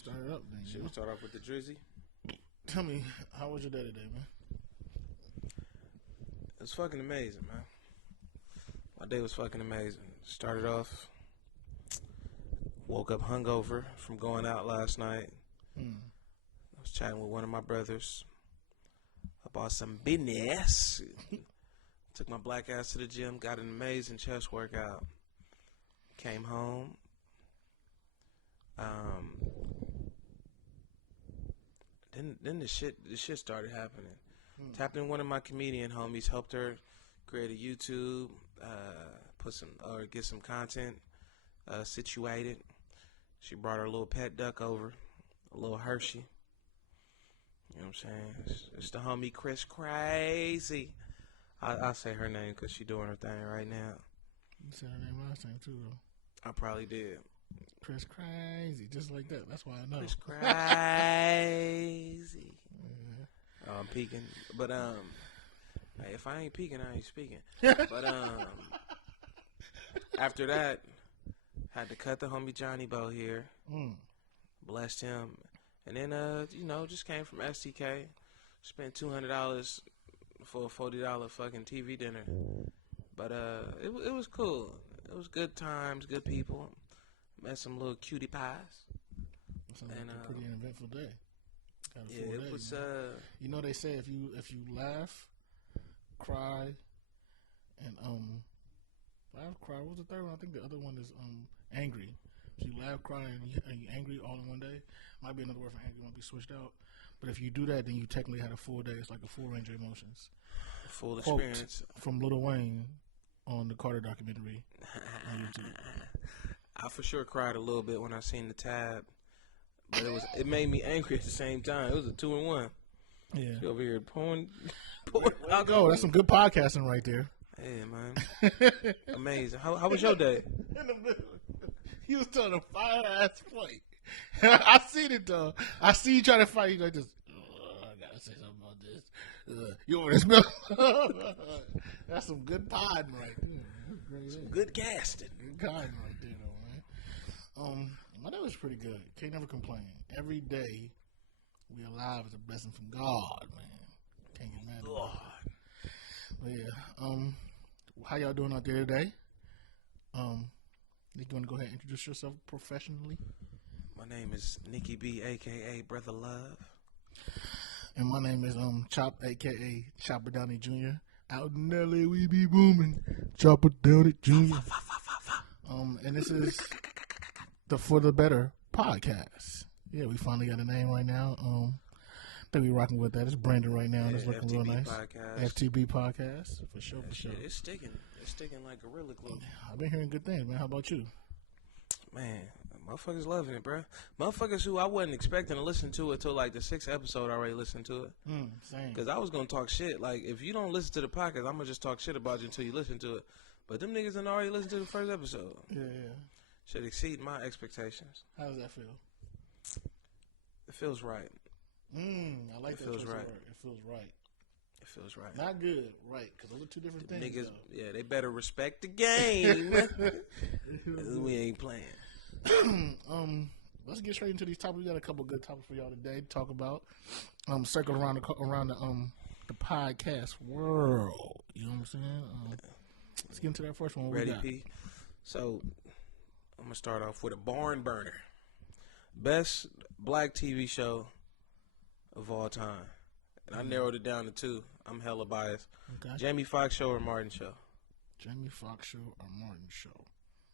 start it up then. Should we start off with the Drizzy? Tell me, how was your day today, man? It was fucking amazing, man. My day was fucking amazing. Started off, woke up hungover from going out last night. I was chatting with one of my brothers about some business. Took my black ass to the gym, got an amazing chest workout. Came home. Then the shit started happening. Tapped in one of my comedian homies, helped her create a YouTube, get some content situated. She brought her little pet duck over, a little Hershey. You know what I'm saying? It's the homie Chris Crazy. I'll say her name because she doing her thing right now. You said her name last time too, though. I probably did. Chris Crazy, just like that. That's why I know. Chris Crazy. Oh, I'm peeking, but hey, if I ain't peeking, I ain't speaking. But after that, had to cut the homie Johnny Bo here. Blessed him, and then just came from STK. Spent $200 for a $40 fucking TV dinner. But it was cool. It was good times, good people. Met some little cutie pies. Sounds like a pretty eventful day. Yeah, it was. You know, they say if you laugh, cry, and laugh, cry. What was the third one? I think the other one is angry. If you laugh, cry, and you angry all in one day, might be another word for angry. Might be switched out. But if you do that, then you technically had a full day. It's like a full range of emotions. Full experience. Quote from Lil Wayne on the Carter documentary on YouTube. I for sure cried a little bit when I seen the tab, but it made me angry at the same time. It was a 2-in-1. Yeah, she over here pouring. I'll go. That's some good podcasting right there. Yeah, man. Amazing. How was your day? In the middle, he was telling a fire ass point. I seen it though. I see you trying to fight. You like this. I gotta say something about this. You over there smell? That's some good podding right there. Some good casting. Good podding right there, though, man. My day was pretty good. Can't never complain. Every day we alive is a blessing from God, man. Can't get mad about it. But yeah, how y'all doing out there today? You want to go ahead and introduce yourself professionally? My name is Nicky B, a.k.a. Brother Love. And my name is Chop, a.k.a. Chopper Downey Jr. Out in L.A. we be booming. Chopper Downey Jr. And this is the For the Better podcast. Yeah, we finally got a name right now. I think we rocking with that. It's branded right now. And it's looking FTB real nice. Podcast. FTB podcast. For sure, for sure. It's sticking. It's sticking like Gorilla Glue. I've been hearing good things, man. How about you? Man, motherfuckers loving it, bro. Motherfuckers who I wasn't expecting to listen to it till like the 6th episode already listened to it. Same. Because I was going to talk shit. Like, if you don't listen to the podcast, I'm going to just talk shit about you until you listen to it. But them niggas done already listened to the first episode. Yeah. Should exceed my expectations. How does that feel? It feels right. I like that. Feels right. It feels right. It feels right. Not good, right? Because those are two different things. Niggas, though. yeah, they better respect the game. We ain't playing. Let's get straight into these topics. We got a couple good topics for y'all today to talk about. Circle around the podcast world. You know what I'm saying? Let's get into that first one. What Ready, we got? P? So I'm gonna start off with a barn burner. Best black TV show of all time. And I narrowed it down to 2. I'm hella biased. Okay. Jamie Foxx show or Martin show? Jamie Foxx show or Martin show?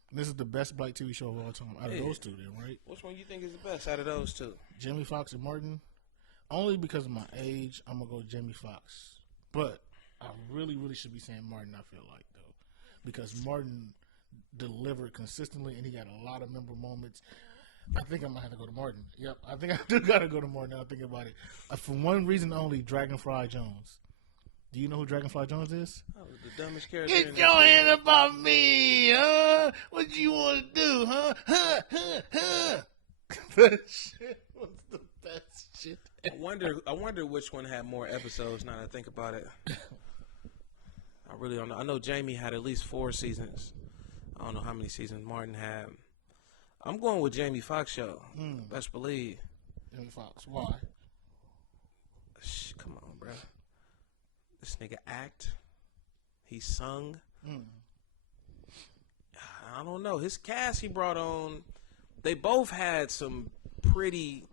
And this is the best black TV show of all time. Out of those two, then, right? Which one you think is the best out of those 2? Jamie Foxx and Martin. Only because of my age, I'm gonna go Jamie Foxx. But I really should be saying Martin. I feel like though, because Martin delivered consistently, and he got a lot of memorable moments. I think I might have to go to Martin. Yep, I think I do gotta go to Martin now I think about it. For one reason only, Dragonfly Jones. Do you know who Dragonfly Jones is? Oh, the dumbest character. Get your hand up on me, huh? What you want to do, huh? That shit was the best shit. I wonder which one had more episodes now that I think about it. I really don't know. I know Jamie had at least 4 seasons. I don't know how many seasons Martin had. I'm going with Jamie Foxx show. Best believe. Jamie Foxx. Why? Come on, bro. This nigga act. He sung. I don't know. His cast he brought on, they both had some pretty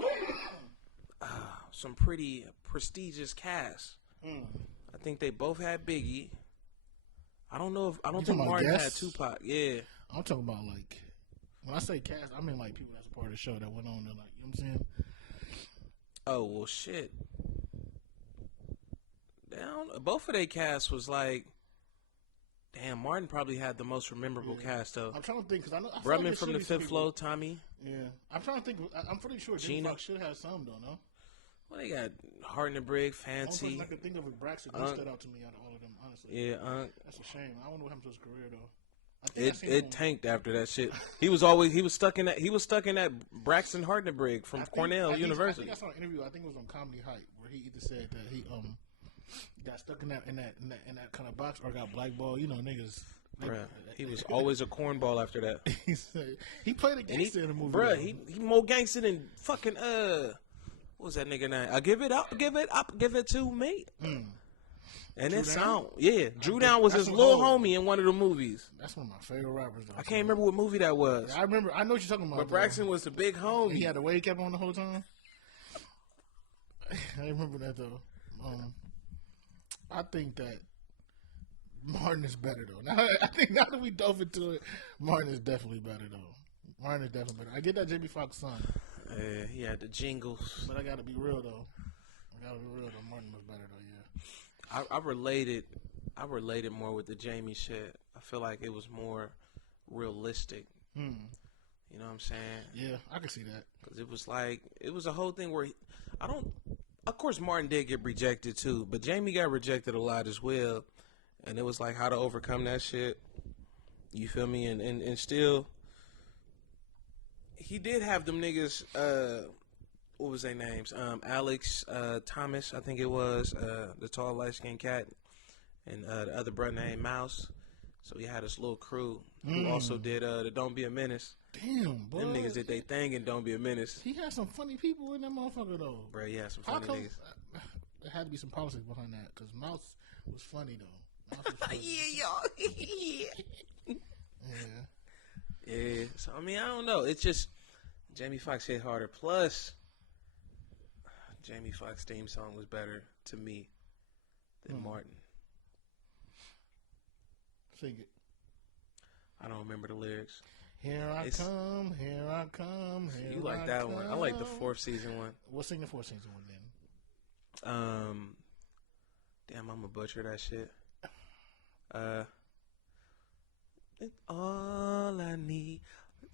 prestigious casts. I think they both had Biggie. I don't think Martin had Tupac. Yeah. I'm talking about, like, when I say cast, I mean, like, people that's a part of the show that went on there, like, you know what I'm saying? Oh, well, shit. Both of their casts was like, damn, Martin probably had the most memorable cast, though. I'm trying to think, because I know. Brumman from the Fifth Flow, Tommy. Yeah. I'm trying to think. I'm pretty sure Jamie Foxx should have some, though, no? Well, they got Hard and Brig, Fancy. The only person I can think of is Braxton. He stood out to me out of all of them, honestly. Yeah, That's a shame. I don't know what happened to his career, though. It tanked after that shit. He was stuck in that Braxton Hardenberg from Cornell University. I think I saw an interview. I think it was on Comedy Hype where he either said that he got stuck in that kind of box or got blackballed. You know, niggas. Bruh, he was always a cornball after that. He played a gangster in the movie. Bruh, he more gangster than fucking what was that nigga name? I give it up, give it to me. And Drew that Down? sound, yeah. Drew Down was his little homie in one of the movies. That's one of my favorite rappers, though. I can't remember what movie that was. I remember. I know what you're talking about. But Braxton was the big homie. He had the way he kept on the whole time. I remember that, though. I think that Martin is better, though. I think now that we dove into it, Martin is definitely better, though. Martin is definitely better. I get that Jamie Foxx son. Yeah, he had the jingles. But I got to be real, though. Martin was better, though, yeah. I related more with the Jamie shit. I feel like it was more realistic. You know what I'm saying? Yeah, I can see that. Because it was a whole thing where of course Martin did get rejected too, but Jamie got rejected a lot as well. And it was like how to overcome that shit. You feel me? And still, he did have them niggas, what was their names? Alex Thomas, I think it was, the tall light-skinned cat, and the other brother named Mouse. So he had this little crew who also did the Don't Be a Menace. Damn, boy. Them niggas did they thing and Don't Be a Menace. He had some funny people in that motherfucker, though. Bro, he had some funny niggas. There had to be some politics behind that, because Mouse was funny, though. Mouse was funny. Yeah. Yeah. So, I mean, I don't know. It's just Jamie Foxx hit harder. Plus, Jamie Foxx theme song was better to me than Martin. Sing it. I don't remember the lyrics. Here I come, here I come, here You like that one. I like the fourth season one. We'll sing the fourth season one then. Damn, I'm gonna butcher that shit. All I need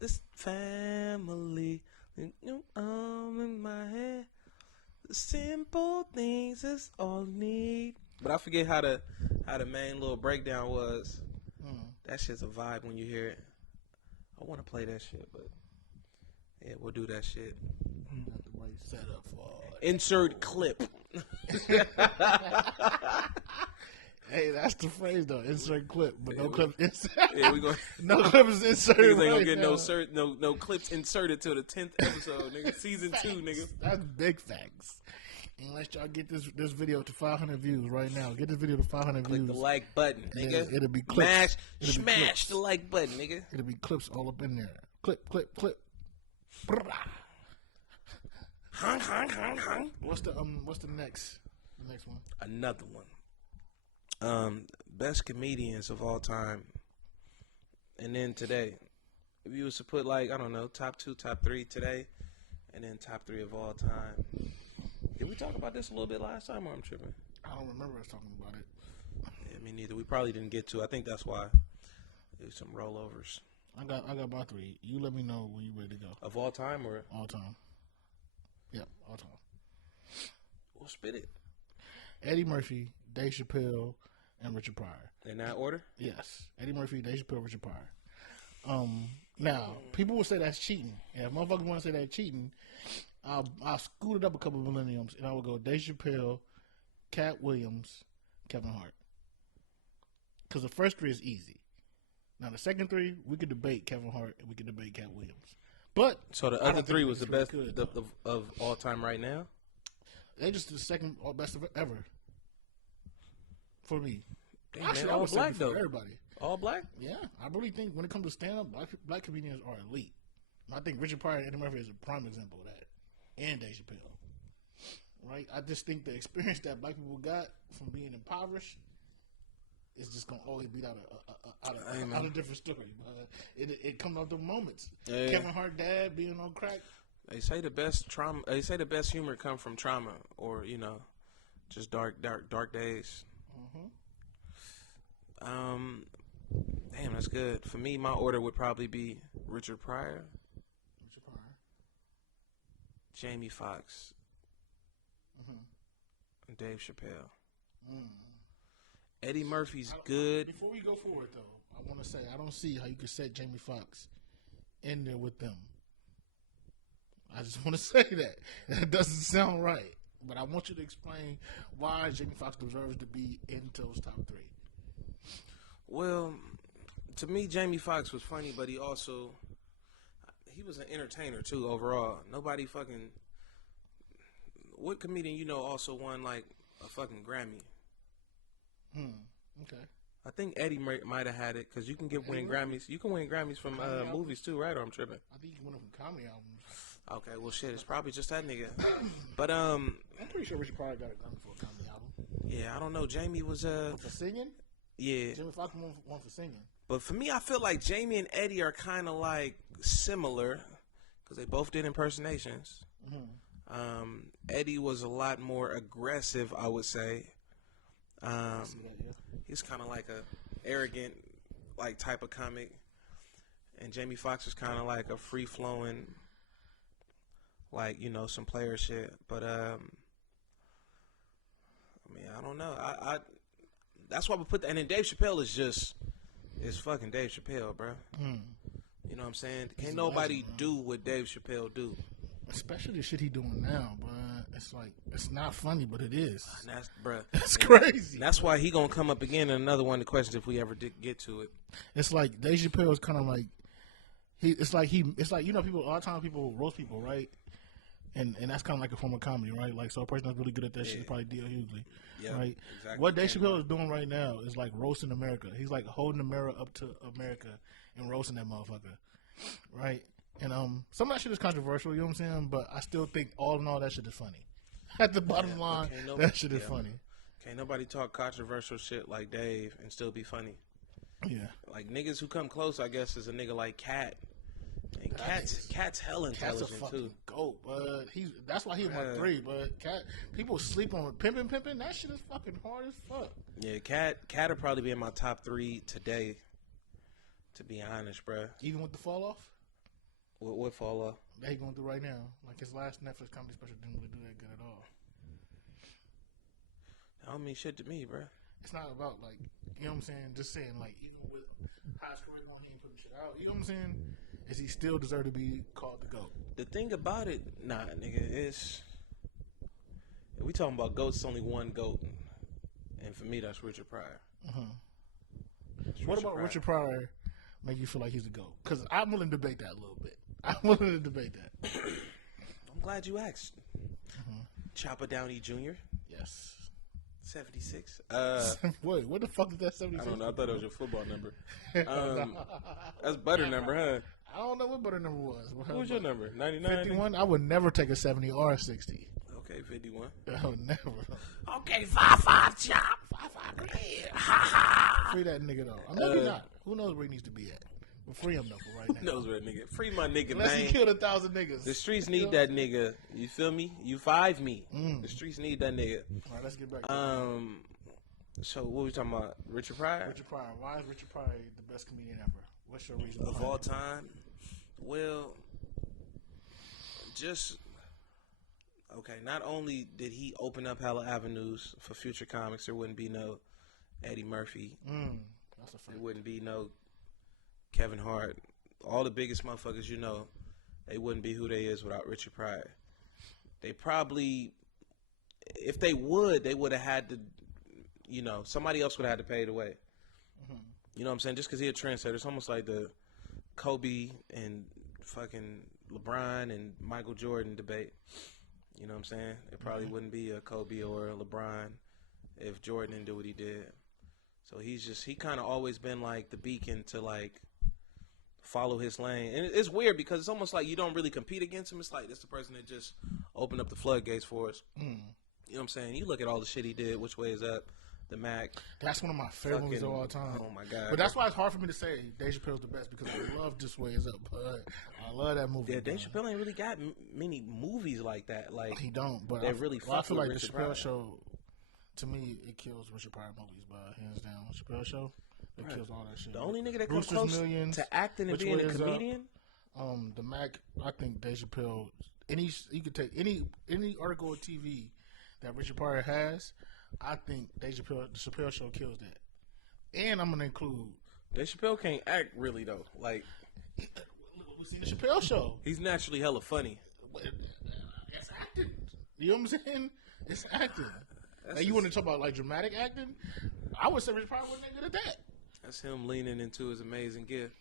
is family. In my head. The simple things is all I need. But I forget how the main little breakdown was. That shit's a vibe when you hear it. I want to play that shit, but yeah, we'll do that shit. Set up for insert clip. Hey, that's the phrase though. Insert clip, but no clip insert. Yeah, we go. No clip is inserted. Niggas ain't gonna get no clips inserted till the 10th episode, nigga. Season 2, nigga. That's big facts. Unless y'all get this video to 500 views right now. Get this video to 500 views. Click the like button, nigga. It'll be clips. Smash the like button, nigga. It'll be clips all up in there. Clip. Hung. What's the next one? Another one. Best comedians of all time. And then today. If you was to put like, I don't know, top 2, top 3 today, and then top 3 of all time. Did we talk about this a little bit last time, or I'm tripping? I don't remember us talking about it. Yeah, me neither. We probably didn't get to. I think that's why. There's some rollovers. I got my 3. You let me know when you ready to go. Of all time or all time? Yep, all time. We'll spit it. Eddie Murphy, Dave Chappelle, and Richard Pryor. In that order? Yes. Eddie Murphy, Dave Chappelle, Richard Pryor. Now, people will say that's cheating. And if motherfuckers want to say that's cheating, I'll scoot it up a couple of millenniums, and I will go Dave Chappelle, Cat Williams, Kevin Hart. Because the first 3 is easy. Now, the second 3, we could debate Kevin Hart, and we could debate Cat Williams. But So the I other don't three think was the it's best really good, of all time right now. They just the second best of ever for me. Damn, Actually, man, I all would say black before though. everybody. All black. Yeah, I really think when it comes to stand up, black comedians are elite. I think Richard Pryor and Eddie Murphy is a prime example of that, and Dave Chappelle. Right? I just think the experience that black people got from being impoverished is just gonna always beat out a different story. It comes out the moments. Yeah. Kevin Hart dad being on crack. They say the best trauma. They say the best humor come from trauma, or just dark days. Damn, that's good. For me, my order would probably be Richard Pryor, Richard Pryor. Jamie Foxx, and Dave Chappelle. Eddie Murphy's good. Before we go forward, though, I want to say I don't see how you could set Jamie Foxx in there with them. I just want to say that. That doesn't sound right. But I want you to explain why Jamie Foxx deserves to be in those top three. Well, to me, Jamie Foxx was funny, but he was an entertainer too. Overall, nobody fucking. What comedian also won like a fucking Grammy? Okay. I think Eddie might have had it because you can win Grammys. You can win Grammys from movies too, right? Or I'm tripping. I think you won it from comedy albums. Okay, well, shit, it's probably just that nigga. But I'm pretty sure Richard Pryor got a Grammy for a comedy album. Yeah, I don't know. Jamie was for singing. Yeah. Jamie Foxx won for singing. But for me, I feel like Jamie and Eddie are kind of like similar because they both did impersonations. Eddie was a lot more aggressive, I would say. He's kind of like a arrogant, like type of comic, and Jamie Foxx was kind of like a free flowing, like some player shit. But I mean, I don't know. I that's why we put that. And then Dave Chappelle is fucking Dave Chappelle, bro. You know what I'm saying? Can't nobody do what Dave Chappelle do. Especially the shit he doing now, but it's like it's not funny, but it is. And that's, bruh. It's crazy. That's why he gonna come up again in another one of the questions if we ever did get to it. It's like Dave Chappelle is kind of like it's like people a lot of times people roast people, right? And that's kind of like a form of comedy, right? Like so a person that's really good at that shit is probably D.L. Hughley, right? Exactly. What Dave Chappelle is doing right now is like roasting America. He's like holding the mirror up to America and roasting that motherfucker, right? And some of that shit is controversial, you know what I'm saying? But I still think all in all that shit is funny. At the bottom line, that shit is funny. Can't nobody talk controversial shit like Dave and still be funny. Yeah. Like niggas who come close, I guess, is a nigga like Cat. And Cat's hella intelligent Cat's a fucking too. GOAT, but that's why he's my three. But Cat, people sleep on pimping. That shit is fucking hard as fuck. Yeah, Cat will probably be in my top three today. To be honest, bruh. Even with the fall off. What fall off? That he going through right now. Like his last Netflix comedy special didn't really do that good at all. That don't mean shit to me, bruh. It's not about like, you know what I'm saying? Just saying like, even with high scoring going, he ain't putting shit out. You know what I'm saying? Is he still deserve to be called the GOAT? The thing about it, nah, nigga, is if we talking about GOATs, it's only one GOAT, and for me, that's Richard Pryor. What about Richard Pryor make you feel like he's a GOAT? Because I'm willing to debate that a little bit. I'm willing to debate that. I'm glad you asked. Chopper Downey Jr. Yes. 76. Wait, what the fuck is that 76? I don't know. I thought it was your football number. That's butter number, huh? I don't know what butter number was. What was your number? 99? 51? I would never take a 70 or a 60. Okay, 51. I would never. Okay, 5 chop. 5 Free that nigga though. Maybe not. Who knows where he needs to be at? But free him though for right now. Who knows where nigga? Free my nigga, Unless man. he killed 1,000 niggas. The streets need that nigga. You feel me? You 5 me. The streets need that nigga. All right, let's get back to it. So what we talking about? Richard Pryor? Richard Pryor. Why is Richard Pryor the best comedian ever? What's your reason? Of all time? Well, just okay. Not only did he open up hella avenues for future comics, there wouldn't be no Eddie Murphy. That's a fact. There wouldn't be no Kevin Hart. All the biggest motherfuckers, they wouldn't be who they is without Richard Pryor. They probably, if they would have had to, somebody else would have had to pay the way. You know what I'm saying? Just because he a trendsetter, it's almost like the Kobe and fucking LeBron and Michael Jordan debate. You know what I'm saying? It probably wouldn't be a Kobe or a LeBron if Jordan didn't do what he did. So he kind of always been like the beacon to like follow his lane. And it's weird because it's almost like you don't really compete against him. It's like it's the person that just opened up the floodgates for us. You know what I'm saying? You look at all the shit he did, Which Way Is Up, The Mac. That's one of my favorite movies of all time. Oh my God. But that's why it's hard for me to say Dave Chappelle's the best because I love This Way Is Up. But I love that movie. Yeah, Dave Chappelle ain't really got many movies like that. Like he don't. But they really I feel like the Richard Chappelle Pryor. Show, to me, it kills Richard Pryor movies, but hands down. Chappelle Show, it kills all that shit. The only nigga that comes Brewster's close Millions, to acting and Which being Way a Is Up? comedian. The Mac, I think Dave Chappelle. You could take any article or TV that Richard Pryor has. I think Dave Chappelle, the Chappelle Show kills that. And I'm gonna include Dave Chappelle can't act really though. Like we see the Chappelle Show. he's naturally hella funny. It's acting. You know what I'm saying? It's acting. Like, you want to talk about like dramatic acting? I would say Richard Pryor wasn't that good at that. That's him leaning into his amazing gift.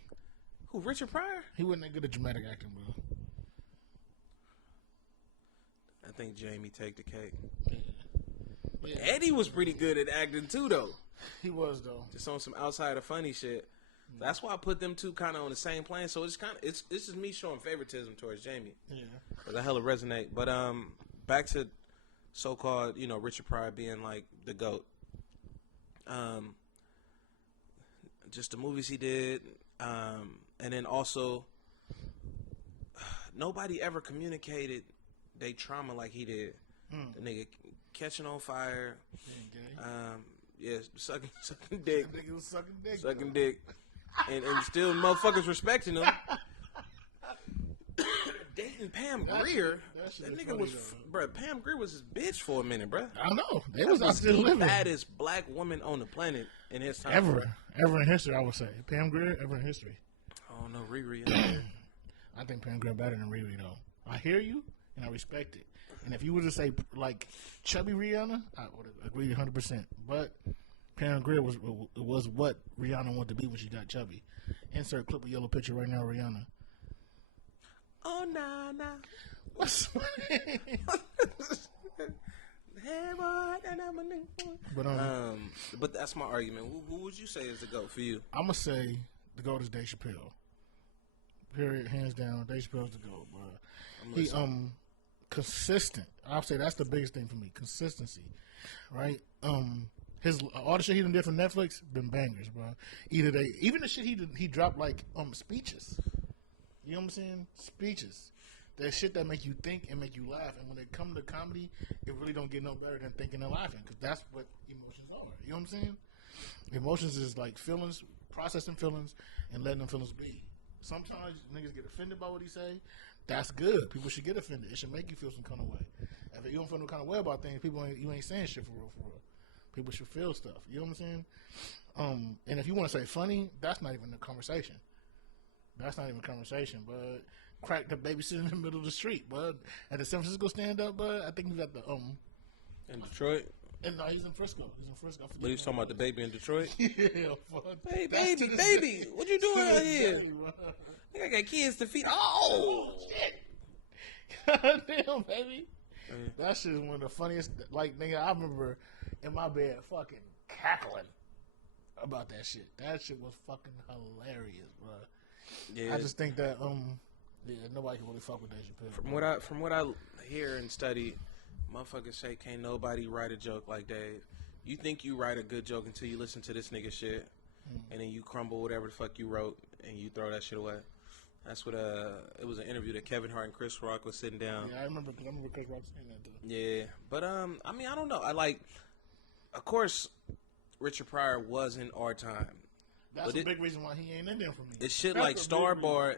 Who, Richard Pryor? He wasn't that good at dramatic acting, bro. I think Jamie take the cake. Yeah. Eddie was pretty good at acting too, though. He was though. Just on some outside of funny shit. That's why I put them two kind of on the same plane. So it's kind of it's just me showing favoritism towards Jamie. Yeah. Cause I hella resonate. But back to so-called Richard Pryor being like the GOAT. Just the movies he did, and then also nobody ever communicated their trauma like he did. The nigga catching on fire. Sucking dick. That nigga was sucking dick. Sucking dick. And still motherfuckers respecting him. Dating Pam Grier. That nigga funny, was, bruh, Pam Grier was his bitch for a minute, bruh. I know. They That was out was there the living. baddest black woman on the planet in his time. Ever in history, I would say. Pam Grier, ever in history. I don't know, Riri. I think Pam Grier better than Riri, though. I hear you, and I respect it. And if you were to say, like, chubby Rihanna, I would agree 100%. But Pam Grier was what Rihanna wanted to be when she got chubby. Insert clip of yellow picture right now, Rihanna. Oh, nah, nah. What's But that's my argument. Who would you say is the GOAT for you? I'm going to say the GOAT is Dave Chappelle. Period, hands down. Dave Chappelle's the GOAT, bro. He, consistent. I'll say that's the biggest thing for me. Consistency, right? All the shit he done did for Netflix been bangers, bro. Even the shit he dropped like speeches. You know what I'm saying? Speeches. That shit that make you think and make you laugh. And when it come to comedy, it really don't get no better than thinking and laughing because that's what emotions are. You know what I'm saying? Emotions is like feelings, processing feelings, and letting them feelings be. Sometimes niggas get offended by what he say. That's good. People should get offended. It should make you feel some kind of way. If you don't feel no kind of way about things, you ain't saying shit for real, for real. People should feel stuff. You know what I'm saying? And if you want to say funny, that's not even a conversation. That's not even a conversation, but crack the baby sitting in the middle of the street, bud. At the San Francisco stand-up, bud, I think he's at the, In Detroit? And no, he's in Frisco. But he was talking about the baby in Detroit? Yeah, fuck. Hey, baby, what you doing out here? I think I got kids to feed. Oh, shit. God damn, baby. That shit is one of the funniest. Like, nigga, I remember in my bed fucking cackling about that shit. That shit was fucking hilarious, bro. yeah. I just think that, nobody can really fuck with Dave Chappelle. From what I hear and study, motherfuckers say can't nobody write a joke like Dave. You think you write a good joke until you listen to this nigga shit, and then you crumble whatever the fuck you wrote and you throw that shit away. That's what it was an interview that Kevin Hart and Chris Rock was sitting down. Yeah, I remember Chris Rock saying that too. Yeah, but I mean, I don't know. Of course, Richard Pryor was in our time. That's a big reason why he ain't in there for me. It's shit like Starbar.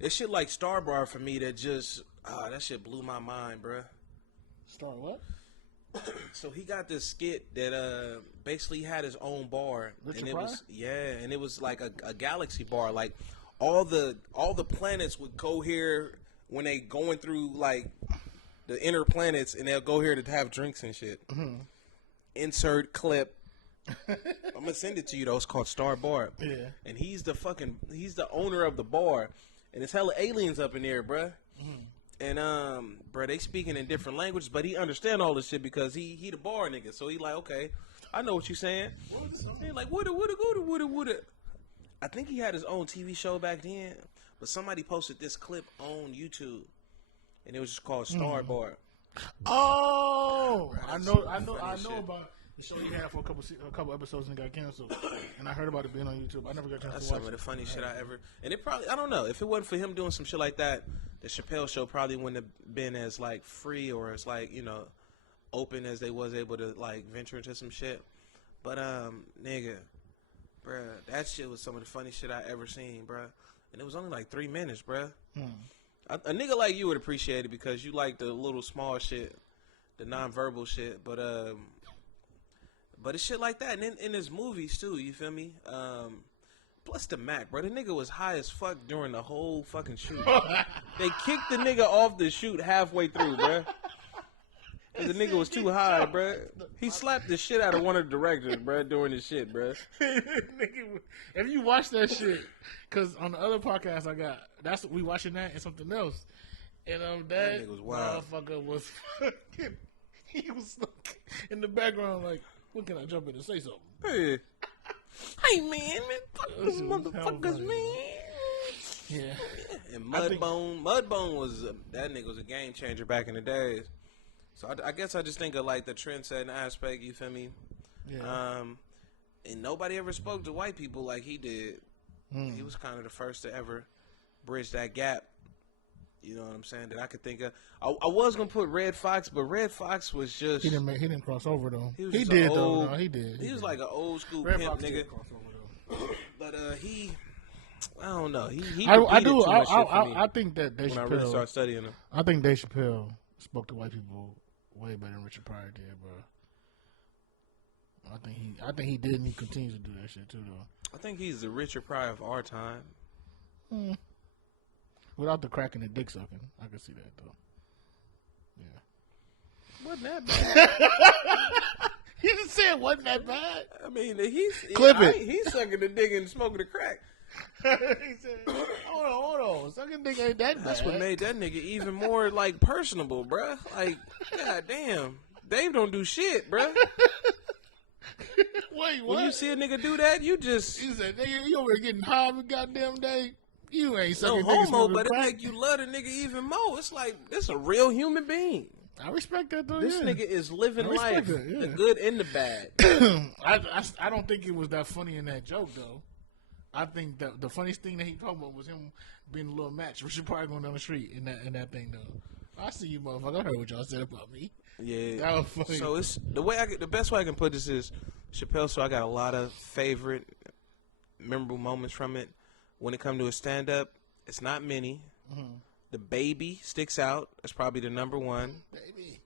It's shit like Starbar for me that just that shit blew my mind, bruh. Star what? So he got this skit that basically had his own bar, Richard and it Pryor? was and it was like a galaxy bar. Like all the planets would go here when they going through like the inner planets, and they'll go here to have drinks and shit. Mm-hmm. Insert clip. I'm gonna send it to you though. It's called Star Bar. Yeah. And he's the owner of the bar, and it's hella aliens up in there, bruh. And bro, they speaking in different languages, but he understand all this shit because he the bar nigga. So he like, okay, I know what you saying. He like, woulda. I think he had his own TV show back then, but somebody posted this clip on YouTube, and it was just called Star Bar. Oh, Bro, I that's know shit. about the show he had for a couple episodes and got canceled, and I heard about it being on YouTube. I never got a chance That's to watch some of it. the funny shit I ever. And it probably, I don't know, if it wasn't for him doing some shit like that, the Chappelle Show probably wouldn't have been as like free or as like, you know, open as they was able to like venture into some shit. But nigga, bruh, that shit was some of the funny shit I ever seen, bruh. And it was only like 3 minutes, bruh. A nigga like you would appreciate it because you like the little small shit, the nonverbal shit. But it's shit like that. And in his movies too, you feel me? Plus the Mac, bro. The nigga was high as fuck during the whole fucking shoot. They kicked the nigga off the shoot halfway through, bruh. Cause the nigga was too high, bruh. He slapped the shit out of one of the directors, bruh, during the shit, bruh. If you watch that shit, cause on the other podcast I got, we watching that and something else, and that nigga was wild. motherfucker was fucking. He was like, in the background like, when can I jump in and say something? Hey, hey man, fuck those motherfuckers, man. Yeah. And Mudbone was that nigga was a game changer back in the days. So I guess I just think of like the trend setting aspect. You feel me? Yeah. And nobody ever spoke to white people like he did. He was kind of the first to ever bridge that gap. You know what I'm saying? That I could think of. I was gonna put Red Fox, but Red Fox was just He didn't cross over though. He was He just did an though. old- No, he did. he was like an old school Red pimp Fox nigga. did cross over though. But he I don't know. He I repeated do. too much shit for me I think that Dave when I really Chappelle. started studying him. I think Dave Chappelle spoke to white people way better than Richard Pryor did, bro. I think he did, and he continues to do that shit too, though. I think he's the Richard Pryor of our time. Without the crack and the dick sucking, I can see that though. Yeah. Wasn't that bad? He just said it wasn't that bad. I mean, Clip it. He's sucking the dick and smoking the crack. He said, hold on, sucking dick ain't that bad. That's what made that nigga even more like personable, bruh. Like, goddamn, Dave don't do shit, bruh. Wait, what? When you see a nigga do that, you just He said, nigga, you over here getting high every goddamn day. You ain't no sucking dick and homo, smoking but it crack. make you love the nigga even more. It's like this a real human being. I respect that though. This yeah. nigga is living I respect life, it, yeah. the good and the bad. I don't think it was that funny in that joke though. I think that the funniest thing that he talked about was him being a little match. Richard Pryor going down the street in that thing though. I see you, motherfucker. I heard what y'all said about me. Yeah, That was funny. So it's the best way I can put this is Chappelle. So I got a lot of favorite, memorable moments from it. When it comes to a stand up, it's not many. The baby sticks out. That's probably the number one. Baby.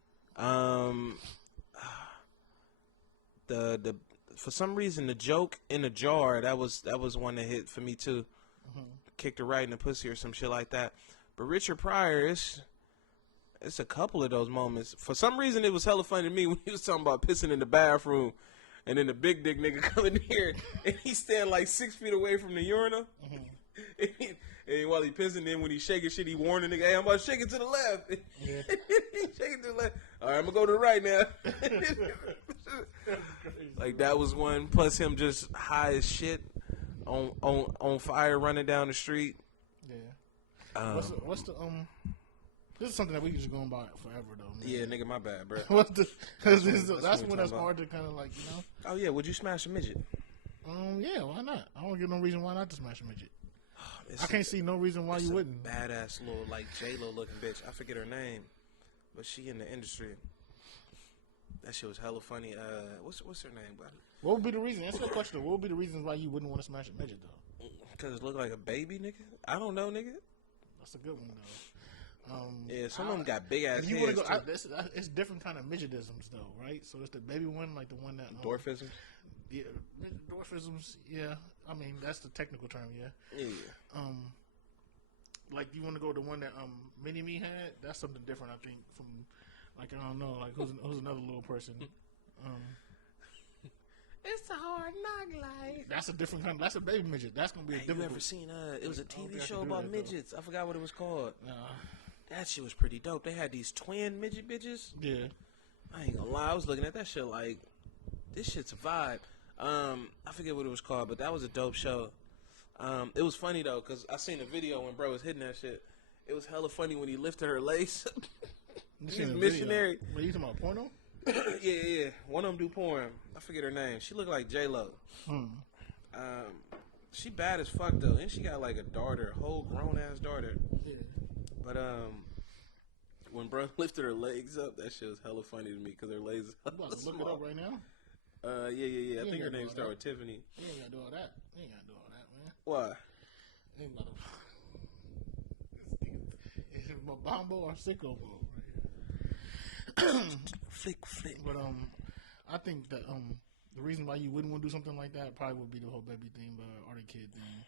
The for some reason the joke in a jar that was one that hit for me too. Kicked her right in the pussy or some shit like that. But Richard Pryor, it's a couple of those moments. For some reason, it was hella funny to me when he was talking about pissing in the bathroom, and then the big dick nigga coming here and he's standing like 6 feet away from the urinal. And while he pissing, then when he shaking shit, he warned the nigga, "Hey, I'm about to shake it to the left." Yeah. He shake it to the left. All right, I'm gonna go to the right now. Like that was one. Plus him just high as shit, on fire, running down the street. Yeah. What's the This is something that we can just go on by forever though. Man. Yeah, nigga, my bad, bro. What's the? Because that's what when we're that's talking hard to kind of like Oh yeah, would you smash a midget? Yeah, why not? I don't get no reason why not to smash a midget. It's I can't see no reason why you a wouldn't. Badass little like J-Lo looking bitch. I forget her name, but she in the industry. That shit was hella funny. What's her name, bro? What would be the reason? Answer the question. What would be the reasons why you wouldn't want to smash a midget though? Because it looked like a baby, nigga. I don't know, nigga. That's a good one though. Yeah, some of them got big ass If you heads. want to go, it's different kind of midgetisms though, right? So it's the baby one, like the one that Dwarfism. Yeah, dwarfisms. Yeah, I mean that's the technical term. Yeah. Yeah. Like you want to go to one that Mini Me had? That's something different, I think. From like I don't know, like who's another little person? It's a hard knock life. That's a different kind. That's a baby midget. That's gonna be a You different. ever seen? It was a think TV I show can do about that, though. midgets. I forgot what it was called. That shit was pretty dope. They had these twin midget bitches. Yeah. I ain't gonna lie, I was looking at that shit like, this shit's a vibe. I forget what it was called, but that was a dope show. It was funny though, cause I seen the video when bro was hitting that shit. It was hella funny when he lifted her lace. He's missionary. What, you talking about porno? yeah. One of them do porn. I forget her name. She looked like J-Lo. She bad as fuck though, and she got like a daughter, a whole grown ass daughter. Yeah. But when bro lifted her legs up, that shit was hella funny to me because her legs. You about to look it up right now? Yeah. I think her name started with Tiffany. You ain't gotta do all that. You ain't gotta do all that, man. Why? You ain't gotta. It's Mobambo or Sicko Mode. Flick. But I think that the reason why you wouldn't want to do something like that probably would be the whole baby thing or the kid thing.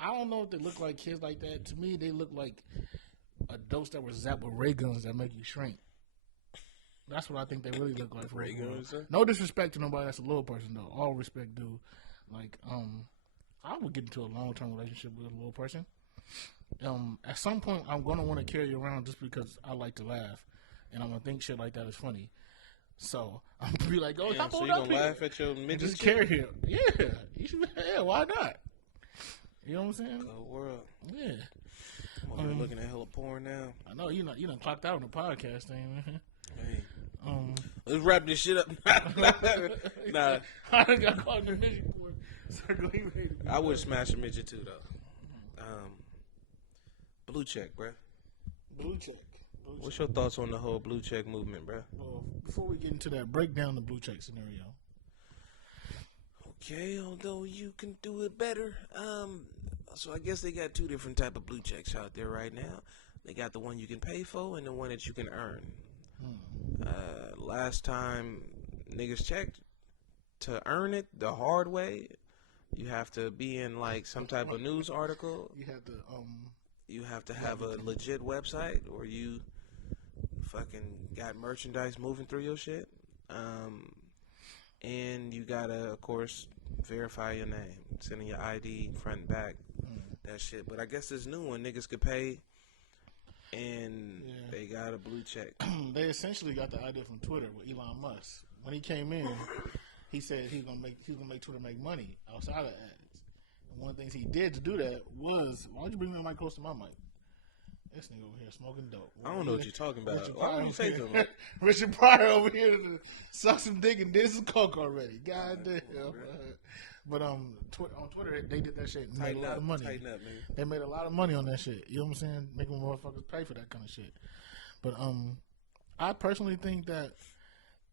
I don't know if they look like kids like that. To me, they look like adults that were zapped with ray guns that make you shrink. That's what I think they really look like. Ray guns? No disrespect to nobody that's a little person though. All respect due. Like I would get into a long-term relationship with a little person. At some point, I'm gonna want to carry you around just because I like to laugh, and I'm gonna think shit like that is funny. So I'm gonna be like, "Oh, hop so on you up gonna here. laugh at your midget? Just carry him." Yeah, you should. Yeah, why not? You know what I'm saying? Cold world. Yeah. I'm over here looking at hella porn now. I know you done clocked out on the podcast thing, man. Hey. Let's wrap this shit up. Nah. I done got caught in the midget court. I would smash a midget too, though. Blue check, bruh. Blue check. What's your thoughts on the whole blue check movement, bruh? Well, before we get into that, break down the blue check scenario. Okay, although you can do it better. So I guess they got two different type of blue checks out there right now. They got the one you can pay for and the one that you can earn. Last time niggas checked, to earn it the hard way, you have to be in like some type of news article. You have to have a legit website, or you fucking got merchandise moving through your shit. And you gotta, of course, verify your name, sending your ID front and back, that shit. But I guess this new one, niggas could pay, and they got a blue check. They essentially got the idea from Twitter with Elon Musk. When he came in, he said he was gonna make Twitter make money outside of ads. And one of the things he did to do that was, why don't you bring my mic close to my mic? This nigga over here smoking dope. I don't know what you're talking about. Why would you say to him? Richard Pryor over here to suck some dick and did some coke already. God damn. But on Twitter, they did that shit and made a lot of money. Tighten up, man. They made a lot of money on that shit. You know what I'm saying? Making motherfuckers pay for that kind of shit. But I personally think that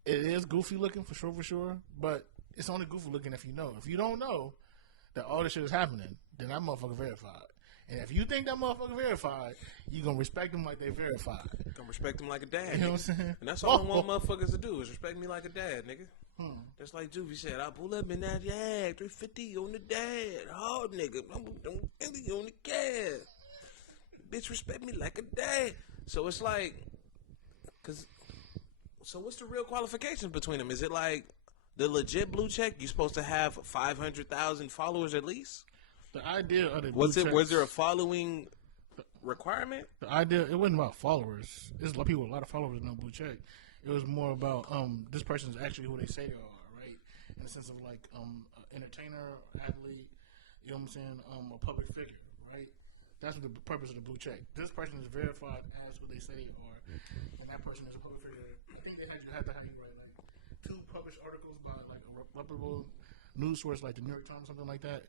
it is goofy looking for sure. But it's only goofy looking if you know. If you don't know that all this shit is happening, then that motherfucker verified. And if you think that motherfucker verified, you gonna respect them like they verified. Gonna respect them like a dad. You know what I'm saying? And that's all I want motherfuckers to do is respect me like a dad, nigga. Just like Juvie said, I pull up in that 350 on the dad. Hard nigga. Don't really on the gas. Bitch, respect me like a dad. So it's like, so what's the real qualifications between them? Is it like the legit blue check? You supposed to have 500,000 followers at least? The idea of the blue checks, was there a following requirement? The idea, it wasn't about followers. There's a lot of people with a lot of followers no blue check. It was more about this person's actually who they say they are, right? In the sense of like entertainer, athlete, you know what I'm saying, a public figure, right? That's what the purpose of the blue check. This person is verified as what they say they are, and that person is a public figure. I think they had to have like 2 published articles by like a reputable news source like the New York Times, something like that.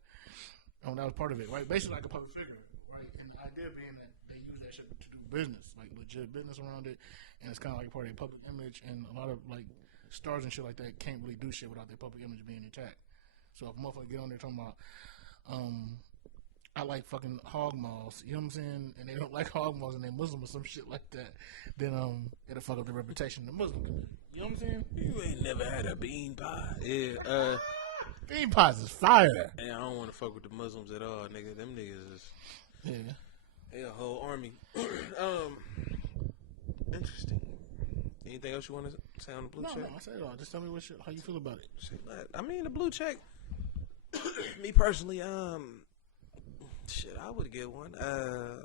That was part of it, right? Basically like a public figure, right? And the idea being that they use that shit to do business, like legit business around it, and it's kind of like part of their public image, and a lot of like stars and shit like that can't really do shit without their public image being intact. So if a motherfucker get on there talking about, I like fucking hog maws, you know what I'm saying, and they don't like hog maws and they Muslim or some shit like that, then it'll fuck up the reputation of the Muslim community. You know what I'm saying? You ain't never had a bean pie. Yeah, bean pies is fire. Hey, I don't want to fuck with the Muslims at all, nigga. Them niggas is they a whole army. Interesting. Anything else you want to say on the blue check? No, I said it all. Just tell me how you feel about it. I mean, the blue check. Me personally, shit, I would get one. I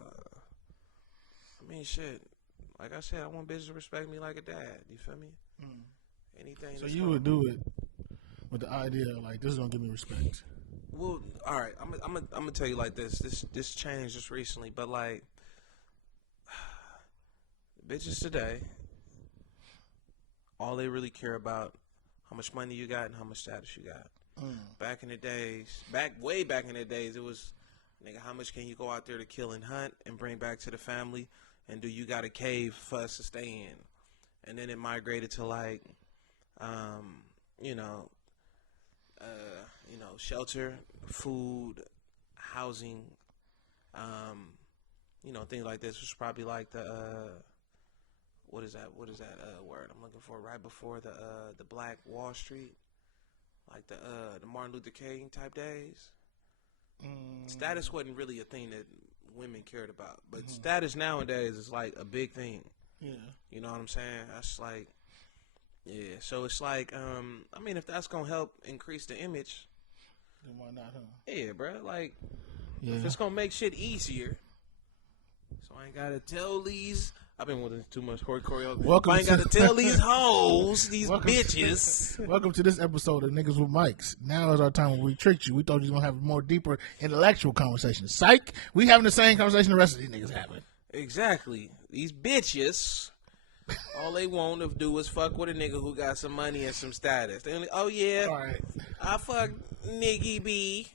mean, shit. like I said, I want bitches to respect me like a dad. You feel me? Anything. So you would do it with the idea like this is gonna give me respect. Well, all right. I'm gonna tell you like this. This changed just recently, but like, bitches today, all they really care about how much money you got and how much status you got. Back in the days, way back in the days, it was, nigga, how much can you go out there to kill and hunt and bring back to the family, and do you got a cave for us to stay in? And then it migrated to like, shelter, food, housing, things like this. Was probably like the what is that word I'm looking for? Right before the Black Wall Street, like the Martin Luther King type days. Status wasn't really a thing that women cared about, but status nowadays is like a big thing. Yeah, you know what I'm saying? That's like, yeah. So it's like, I mean, if that's gonna help increase the image, then why not, huh? yeah, bro. Like, Yeah. if it's gonna make shit easier, so I ain't gotta tell these. I've been wanting too much choreography. Welcome I ain't to- gotta tell these hoes, these Welcome to- bitches. Welcome to this episode of Niggas with Mics. Now is our time when we tricked you. We thought you was gonna have a more deeper intellectual conversation. Psych, we having the same conversation the rest of these niggas having. Exactly. These bitches, all they want to do is fuck with a nigga who got some money and some status. They only, oh yeah, All right. I fuck Niggy B.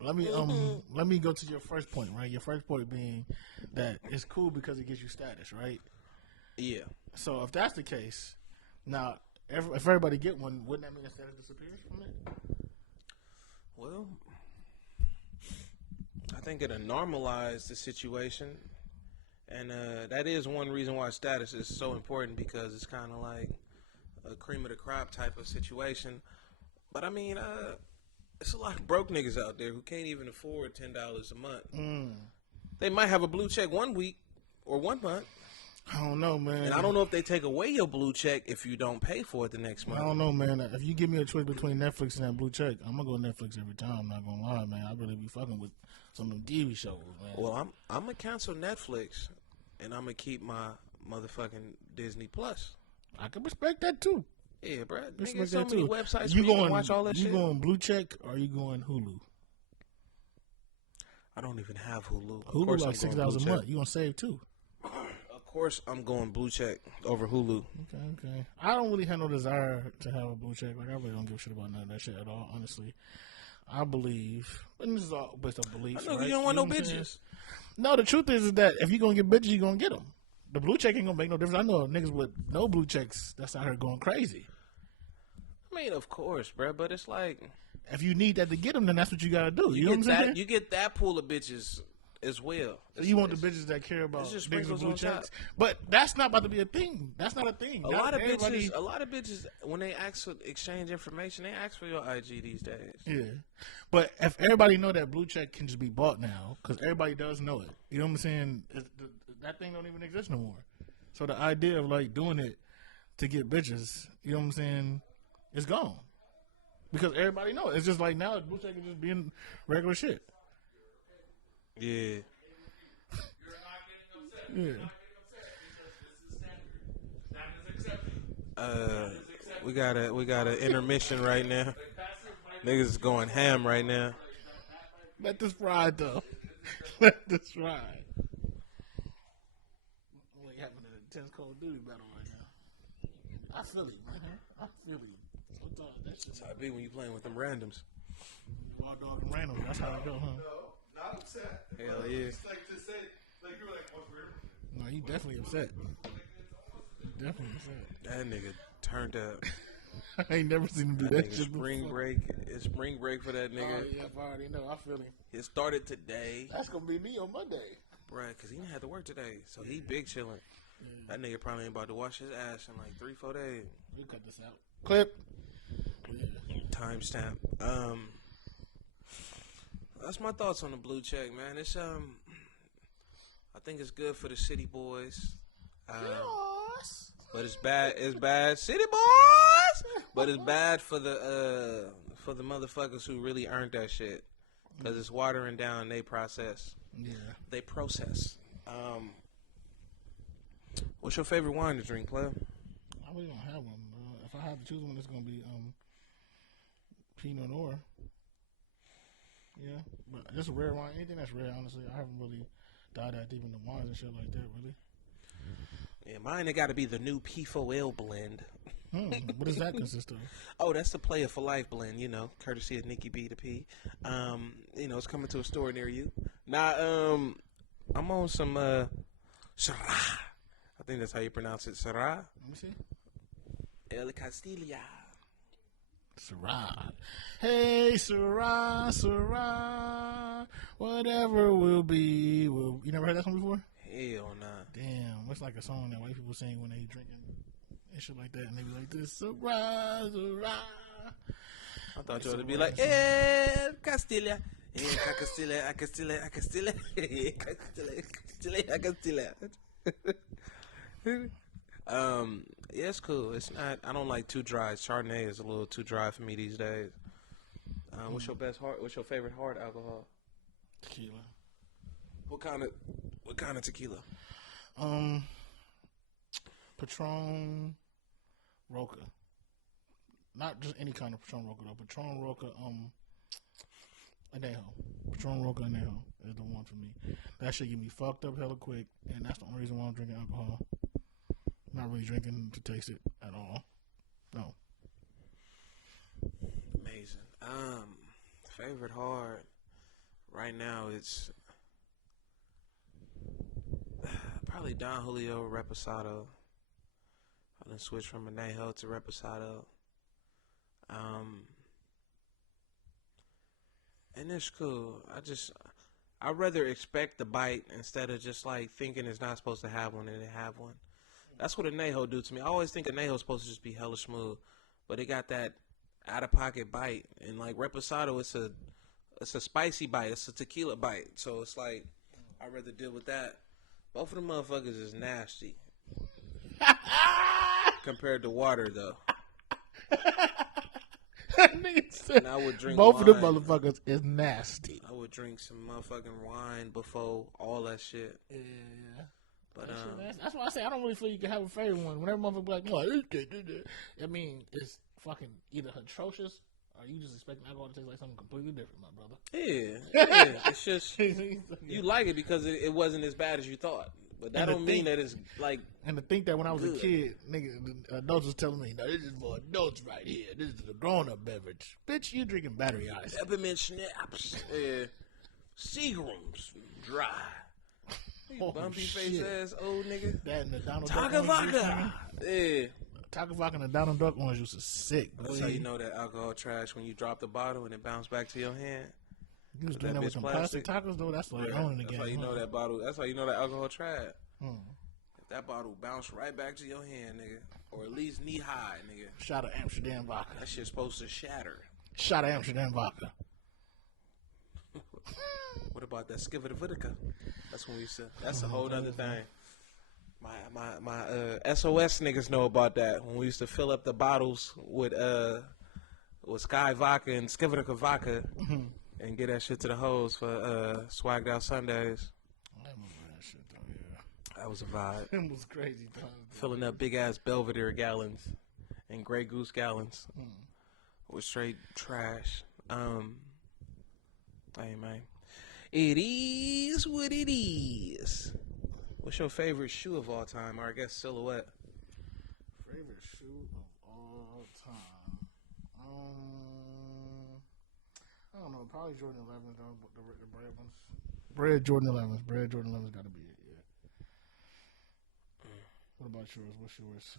Let me go to your first point, right? Your first point being that it's cool because it gives you status, right? Yeah. So if that's the case, now if everybody get one, wouldn't that mean the status disappears from it? Well, I think it'll normalize the situation, and that is one reason why status is so important, because it's kind of like a cream of the crop type of situation. But I mean, it's a lot of broke niggas out there who can't even afford $10 a month. They might have a blue check one week or 1 month. I don't know, man. And I don't know if they take away your blue check if you don't pay for it the next month. I don't know, man. If you give me a choice between Netflix and that blue check, I'm gonna go Netflix every time. I'm not gonna lie, man. I really be fucking with some of them TV shows, man. Well, I'm gonna cancel Netflix, and I'm gonna keep my motherfucking Disney Plus. I can respect that too. Yeah, bro. Respect Nigga, so that many too. websites You where you going can watch all that you shit. going blue check or you going Hulu? I don't even have Hulu. Of Hulu course like I'm going $6 a blue month. check. You gonna save too? Of course, I'm going blue check over Hulu. Okay. I don't really have no desire to have a blue check. Like I really don't give a shit about none of that shit at all. Honestly, I believe, and this is all based on beliefs. I know right? you don't want no what I'm saying? bitches. No, the truth is that if you gonna get bitches, you gonna get them. The blue check ain't gonna make no difference. I know niggas with no blue checks that's out here going crazy. I mean, of course, bro. But it's like If you need that to get them, then that's what you gotta do. You know what I'm saying? you get that pool of bitches as well. So you want the bitches that care about just niggas with sprinkles blue on top. checks, but that's not about to be a thing. That's not a thing. A Not lot of everybody- bitches, when they ask for exchange information, they ask for your IG these days. Yeah, but if everybody know that blue check can just be bought now, because everybody does know it. You know what I'm saying? That thing don't even exist no more. So the idea of like doing it to get bitches, you know what I'm saying, is gone because everybody know it. It's just like now blue check is just being regular shit. Yeah. Yeah. We got a intermission right now. Niggas is going ham right now. Let this ride though. Let this ride. What happened to the intense Call of Duty battle right now? I feel it, man. I feel it. Sometimes that shit's That's how it be when you playing with them randoms. all dog and random. That's how it go, huh? Not upset. Hell yeah. It's like to say, like you were like, what's weird? No, you definitely upset. Definitely upset. That nigga turned up. I ain't never seen him do That that nigga shit spring before. break. It's spring break for that Oh, nigga. yeah, I already know. I feel him. It started today, That's gonna be me on Monday. bruh, because he didn't have to work today. So he big chilling. That nigga probably ain't about to wash his ass in like 3-4 days. We cut this out. Clip. Yeah. Timestamp. That's my thoughts on the blue check, man. It's I think it's good for the city boys. But it's bad. It's bad, city boys. But it's bad for the motherfuckers who really earned that shit, because it's watering down they process. Yeah. They process. What's your favorite wine to drink, player? I really don't have one, bro. If I have to choose one, it's gonna be Pinot Noir. Yeah, but just rare wine. Anything that's rare, honestly, I haven't really dived that deep into wines and shit like that, really. Yeah, mine it got to be the new P4L blend. What does that consist of? Oh, that's the Player for Life blend, you know, courtesy of Nikki B to P. You know, it's coming to a store near you. Now, I'm on some Syrah. I think that's how you pronounce it, Syrah. Let me see. El Castilla. Syrah. Hey, Syrah, Syrah. Whatever will be, will. You never heard that song before? Hell nah. Damn, it's like a song that white people sing when they drinking and shit like that, and they be like this, Syrah, Syrah. I thought you would be like, El Castilla. El Castilla, Castilla, Castilla. Castilla, Castilla. Yeah, it's cool. It's not. I don't like too dry. Chardonnay is a little too dry for me these days. What's your favorite hard alcohol? Tequila. What kind of tequila? Patron Roca. Not just any kind of Patron Roca though. Patron Roca, Anejo. Patron Roca Anejo is the one for me. That shit get me fucked up hella quick, and that's the only reason why I'm drinking alcohol. Not really drinking to taste it at all. No. Amazing. Favorite hard right now it's probably Don Julio Reposado. I done switched from Anejo to Reposado. And it's cool. I'd rather expect the bite instead of just like thinking it's not supposed to have one and it have one. That's what Anejo do to me. I always think Anejo's supposed to just be hella smooth, but it got that out of pocket bite. And like Reposado, it's a spicy bite. It's a tequila bite. So it's like I'd rather deal with that. Both of them motherfuckers is nasty compared to water though. And I would drink both wine. of them motherfuckers is nasty. I would drink some motherfucking wine before all that shit. Yeah. But That's why I say I don't really feel you can have a favorite one. Whenever motherfucker be like, "What?" I mean, it's fucking either atrocious or you just expecting alcohol to taste like something completely different, my brother. yeah. It's just you like it because it wasn't as bad as you thought. But that don't mean that it's like. And to think that when I was good. a kid, nigga, the adults was telling me, "No, this is for adults right here. This is the grown-up beverage." Bitch, you drinking battery ice. Peppermint schnapps, Seagram's, dry. Oh, Bumpy shit. face ass old nigga. That and the Donald Duck orange juice, Takavaka. Yeah. Takavaka and the Donald Duck orange juice is sick. That's how you know that alcohol trash when you drop the bottle and it bounce back to your hand. You was doing that that with bitch some plastic tacos though. That's like owning the That's game. how you know that bottle. That's how you know that alcohol trash. Hmm. If that bottle bounced right back to your hand, nigga, or at least knee high, nigga, Shot of Amsterdam vodka. that shit's supposed to shatter. Shot of Amsterdam vodka. What about that Skividavidica? That's when we used to. That's a whole other thing. My SOS niggas know about that when we used to fill up the bottles with Sky vodka and Skividica vodka and get that shit to the hoes for swagged out Sundays. I remember that shit though. Yeah, That was a vibe. it was crazy times. Filling up big ass Belvedere gallons and Grey Goose gallons with straight trash. Hey man, it is what it is. What's your favorite shoe of all time, or I guess silhouette? Favorite shoe of all time. I don't know. Probably Jordan 11s, though, the bread ones. Bread Jordan 11s. Bread Jordan 11s got to be it. Yeah. What about yours? What's yours?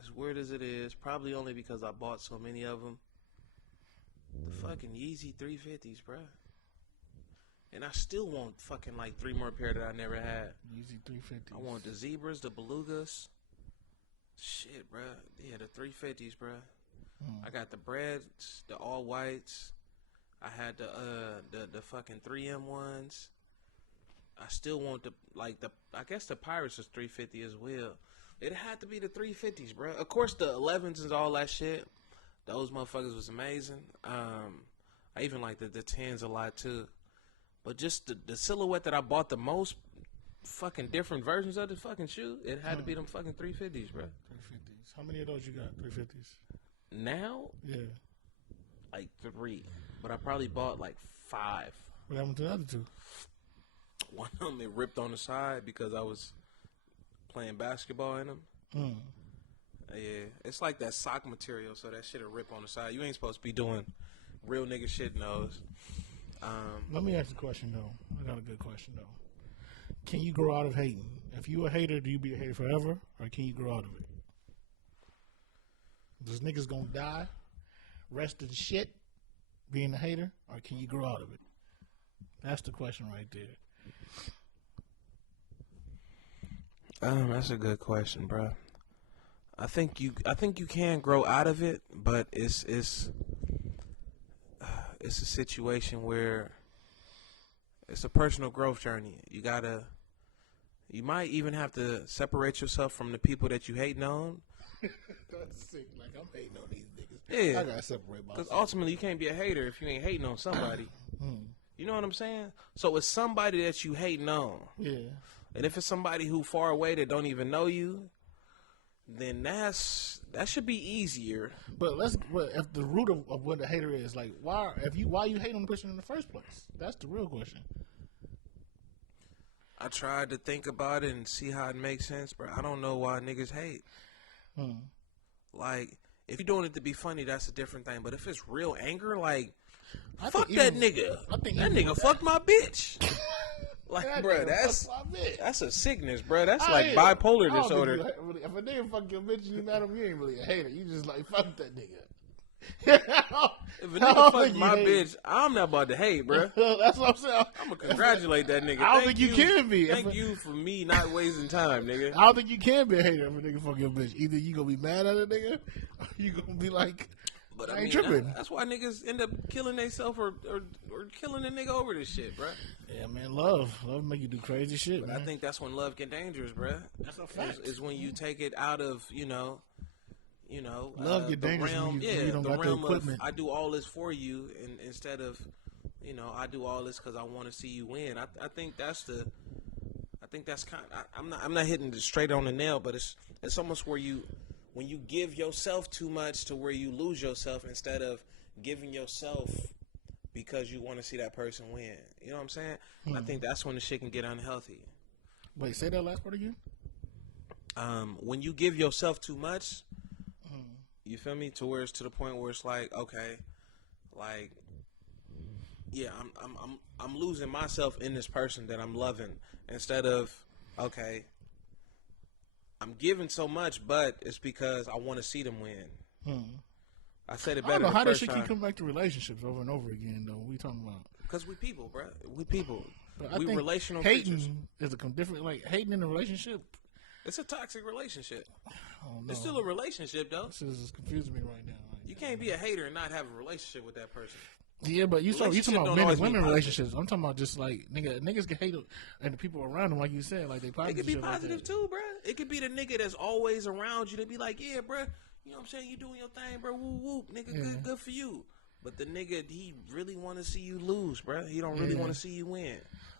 As weird as it is, probably only because I bought so many of them. The fucking Yeezy 350s, bruh. And I still want fucking like 3 more pair that I never had. Yeezy 350s. I want the zebras, the belugas. Shit, bruh. Yeah, the 350s, bruh. I got the breads, the all whites. I had the fucking 3M ones. I still want I guess the Pirates is 350 as well. It had to be the 350s, bruh. Of course, the 11s and all that shit. Those motherfuckers was amazing. I even like the 10s a lot too. But just the silhouette that I bought the most fucking different versions of the fucking shoe, it had to be them fucking 350s, bro. 350s. How many of those you got? 350s. Now, Yeah. like 3, but I probably bought like 5. What happened to the other 2? One of them it ripped on the side because I was playing basketball in them. Yeah, it's like that sock material, so that shit'll rip on the side. You ain't supposed to be doing real nigga shit in those. Let me ask you a question though. I got a good question though. Can you grow out of hating? If you a hater, do you be a hater forever, or can you grow out of it? This niggas gonna die, rest of the shit, being a hater, or can you grow out of it? That's the question right there. That's a good question, bro. I think you can grow out of it, but it's a situation where it's a personal growth journey. You might even have to separate yourself from the people that you hating on. That's sick. Like, I'm hating on these niggas. Yeah. I gotta separate myself. Because ultimately, you can't be a hater if you ain't hating on somebody. You know what I'm saying? So it's somebody that you hating on. Yeah. And if it's somebody who far away that don't even know you, then that should be easier. But if the root of what the hater is, like, why you hate on the person in the first place? That's the real question. I tried to think about it and see how it makes sense, but I don't know why niggas hate. Like, if you're doing it to be funny, that's a different thing. But if it's real anger, like, fuck that nigga. That nigga fucked my bitch. Like, bro, that's a sickness, bro. That's like bipolar disorder. If a nigga fuck your bitch and you mad at him, you ain't really a hater. You just like, fuck that nigga. If a nigga fuck my bitch, I'm not about to hate, bro. That's what I'm saying. I'm gonna congratulate that nigga. I don't think you can be. Thank you for me not wasting time, nigga. I don't think you can be a hater if a nigga fuck your bitch. Either you gonna be mad at a nigga, or you gonna be like, but I ain't tripping. That's why niggas end up killing themselves or killing a nigga over this shit, bro. Yeah, man, love make you do crazy shit. But man. I think that's when love get dangerous, bro. That's a fact. Is when you take it out of love get dangerous realm, when you don't got the equipment. I do all this for you, and instead of I do all this because I want to see you win. I think that's kind. I'm not hitting it straight on the nail, but it's almost where when you give yourself too much to where you lose yourself instead of giving yourself because you want to see that person win. You know what I'm saying? I think that's when the shit can get unhealthy. Wait, say that last part again. When you give yourself too much, you feel me? To where it's to the point where it's like, okay, like, yeah, I'm losing myself in this person that I'm loving instead of, okay, I'm giving so much, but it's because I want to see them win. I said it better. I don't know how that does she keep coming back to relationships over and over again, though. We talking about because we people, bro. We people. But I We think relational hating creatures. is a different. Like hating in a relationship. It's a toxic relationship. Oh no, It's still a relationship, though. this is confusing me right now. You can't be a hater and not have a relationship with that person. Yeah, but you talking Relationship about don't men and always women mean positive. relationships. I'm talking about just like niggas can hate and the people around them, like you said, like they It positive. could be shit like positive that. too, bro. It could be the nigga that's always around you to be like, yeah, bro. You know what I'm saying? You doing your thing, bro. Whoop whoop, nigga. Good for you. But the nigga, he really want to see you lose, bro. He don't really want to see you win.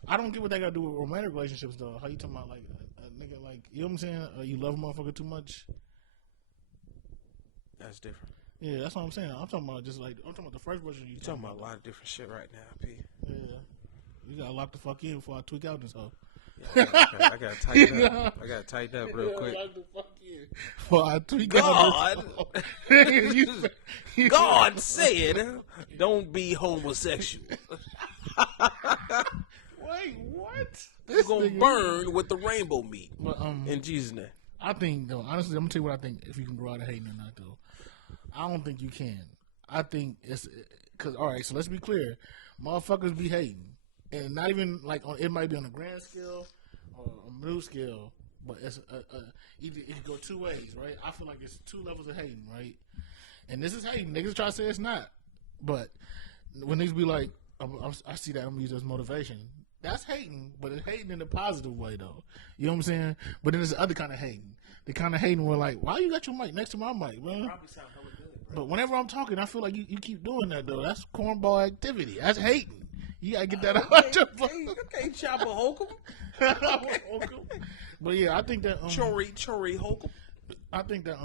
I don't get what that got to do with romantic relationships, though. How you talking about like a nigga like you know what I'm saying? You love a motherfucker too much. That's different. Yeah, that's what I'm saying. I'm talking about the first version you You talking about a lot of different shit right now, P. Yeah, you gotta lock the fuck in before I tweak out this hoe. Yeah, I gotta tighten up. I gotta tighten up real quick. Lock the fuck in before I tweak God, out this hoe. God said, don't be homosexual. Wait, what? You're gonna burn with the rainbow meat. But In Jesus' name. I think though, honestly, I'm gonna tell you what I think. If you can grow out of hating or not, though, I don't think you can. I think it's because all right. So let's be clear, motherfuckers be hating, and not even like it might be on a grand scale or a middle scale, but it's either it can go two ways, right? I feel like it's two levels of hating, right? And this is hating. Niggas try to say it's not, but when niggas be like, I see that I'm gonna use as motivation. That's hating, but it's hating in a positive way, though. You know what I'm saying? But then there's the other kind of hating. The kind of hating where like, why you got your mic next to my mic, man? Probably sound hella good, But whenever I'm talking, I feel like you keep doing that though. That's cornball activity. That's hating. You gotta get that out your Okay, Chopper Holcomb. But yeah, I think that Chori Holcomb. I think that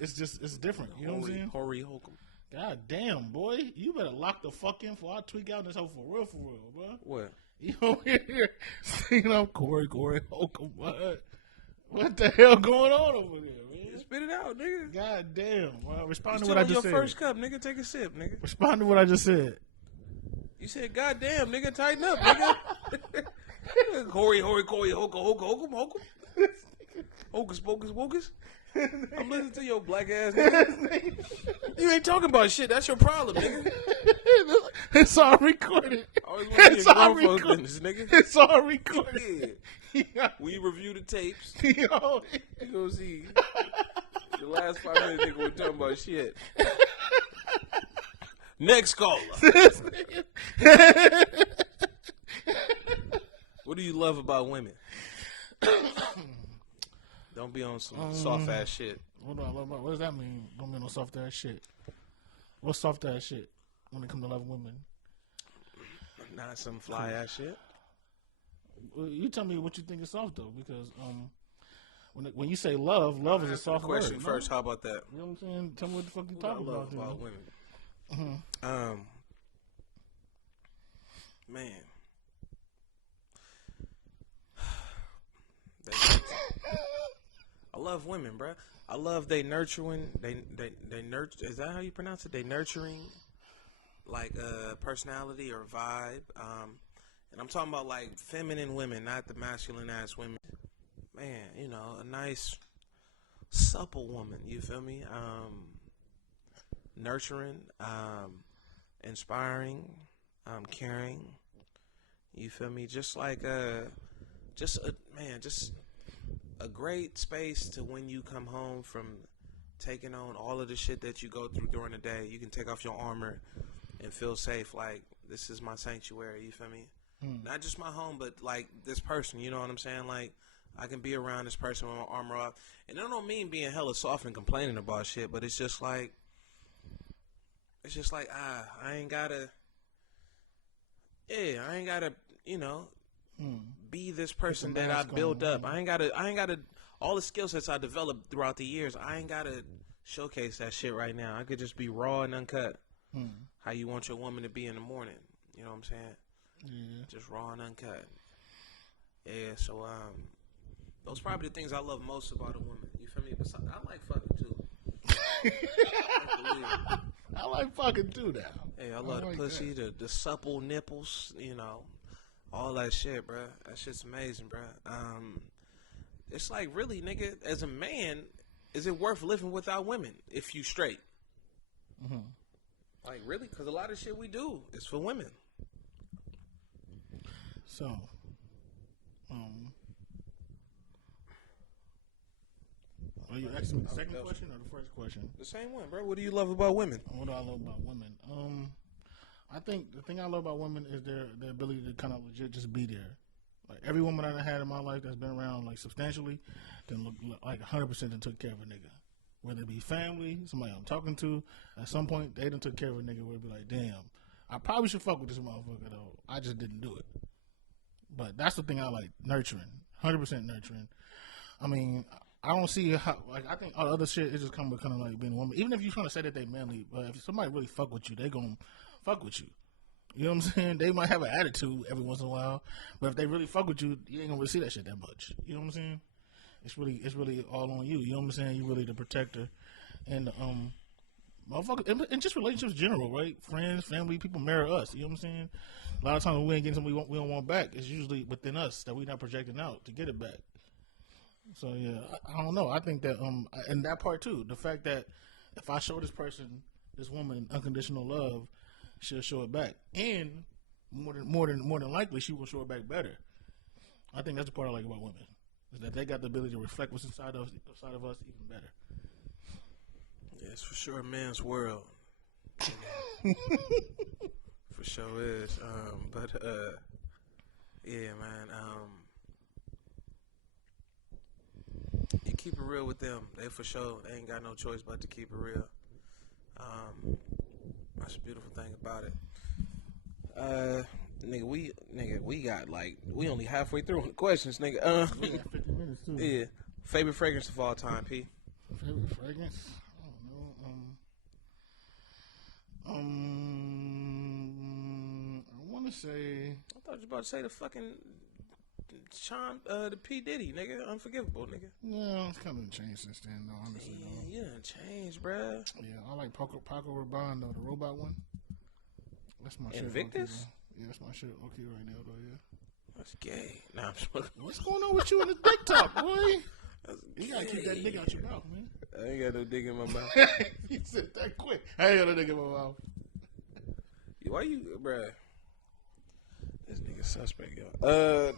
it's different. You know what I'm saying? Hori Holcomb. God damn, boy, you better lock the fuck in before I tweak out this hoe for real, bro. What? You over here singing up Corey Holcomb, what the hell going on over there, man? Spit it out, nigga. God damn. Well, respond You to what I still just on said. your first cup, nigga. Take a sip, nigga. Respond to what I just said. You said, God damn, nigga, tighten up, nigga. Corey, Holcomb. Hocus pocus wocus. I'm listening to your black ass nigga. You ain't talking about shit. That's your problem, nigga. It's all recorded. It's all recorded. Nigga. It's all recorded. Yeah. We review the tapes. Yo. You gonna see. The last 5 minutes, nigga, we're talking about shit. Next caller. What do you love about women? Don't be on some soft ass shit. What do I love about? What does that mean? Don't be no soft ass shit. What's soft ass shit when it comes to loving women? Not some fly ass shit. Well, you tell me what you think is soft though, because when you say love is a soft question word. first. No? How about that? You know what I'm saying? Tell me what the fuck you talking love about women. Man. I love women, bruh. I love they nurturing. They nurture. Is that how you pronounce it? They nurturing, like personality or vibe. And I'm talking about like feminine women, not the masculine ass women. Man, you know, a nice, supple woman. You feel me? Nurturing, inspiring, caring. You feel me? Just like just a great space to when you come home from taking on all of the shit that you go through during the day. You can take off your armor and feel safe. Like, this is my sanctuary. You feel me? Not just my home, but like this person. You know what I'm saying? Like, I can be around this person with my armor off. And I don't mean being hella soft and complaining about shit, but it's just like, I ain't gotta, you know, be this person that I built up. I ain't gotta, all the skill sets I developed throughout the years, I ain't gotta showcase that shit right now. I could just be raw and uncut. How you want your woman to be in the morning. You know what I'm saying? Yeah. Just raw and uncut. Yeah, so, those are probably the things I love most about a woman. You feel me? Besides, I like fucking too. I like fucking too now. Hey, I love the pussy, the supple nipples, you know, all that shit, bruh. That shit's amazing, bruh. It's like, really, nigga, as a man, is it worth living without women if you straight? Like, really? Because a lot of shit we do is for women. So, are you asking me the second question or the first question? The same one, bro. What do you love about women? What do I love about women? I think the thing I love about women is their ability to kind of legit just be there. Like, every woman I had in my life that's been around like substantially, then look like 100% that took care of a nigga. Whether it be family, somebody I'm talking to, at some point they done took care of a nigga where it be like, damn, I probably should fuck with this motherfucker though. I just didn't do it. But that's the thing I like, nurturing, 100% nurturing. I mean, I don't see how, like, I think all the other shit is just come with kind of like being a woman. Even if you're trying to say that they manly, but if somebody really fuck with you, they gonna fuck with you. You know what I'm saying? They might have an attitude every once in a while, but if they really fuck with you, you ain't gonna really see that shit that much. You know what I'm saying? It's really all on you. You know what I'm saying? You really the protector, and motherfucker, and just relationships in general, right? Friends, family, people mirror us. You know what I'm saying? A lot of times when we ain't getting something we don't want back, it's usually within us that we're not projecting out to get it back. So yeah, I don't know. I think that and that part too, the fact that if I show this woman unconditional love, she'll show it back, and more than likely, she will show it back better. I think that's the part I like about women, is that they got the ability to reflect what's inside of us even better. Yeah, it's for sure a man's world. For sure is. Yeah, man. keep it real with them. They for sure. They ain't got no choice but to keep it real. That's a beautiful thing about it. Nigga, we got like we only halfway through on the questions, nigga. We got 50 minutes too. Yeah. Favorite fragrance of all time, P. Favorite fragrance? I don't know. I want to say. I thought you were about to say the fucking the P Diddy, nigga, Unforgivable, nigga. No, it's kind of changed since then, though. Honestly, Yeah, though. you done changed, bruh. Yeah, I like Paco Rabanne, though, the robot one. That's my shit. Invictus? Okay, yeah, that's my shit. Okay, right now, though. Yeah. That's gay. Nah, I'm smoking. What's going on with you in the dick talk, boy? That's You gotta keep that gay. dick out your mouth, man. I ain't got no dick in my mouth. You said that quick. I ain't got no dick in my mouth. Why you, bruh? This nigga suspect, yo.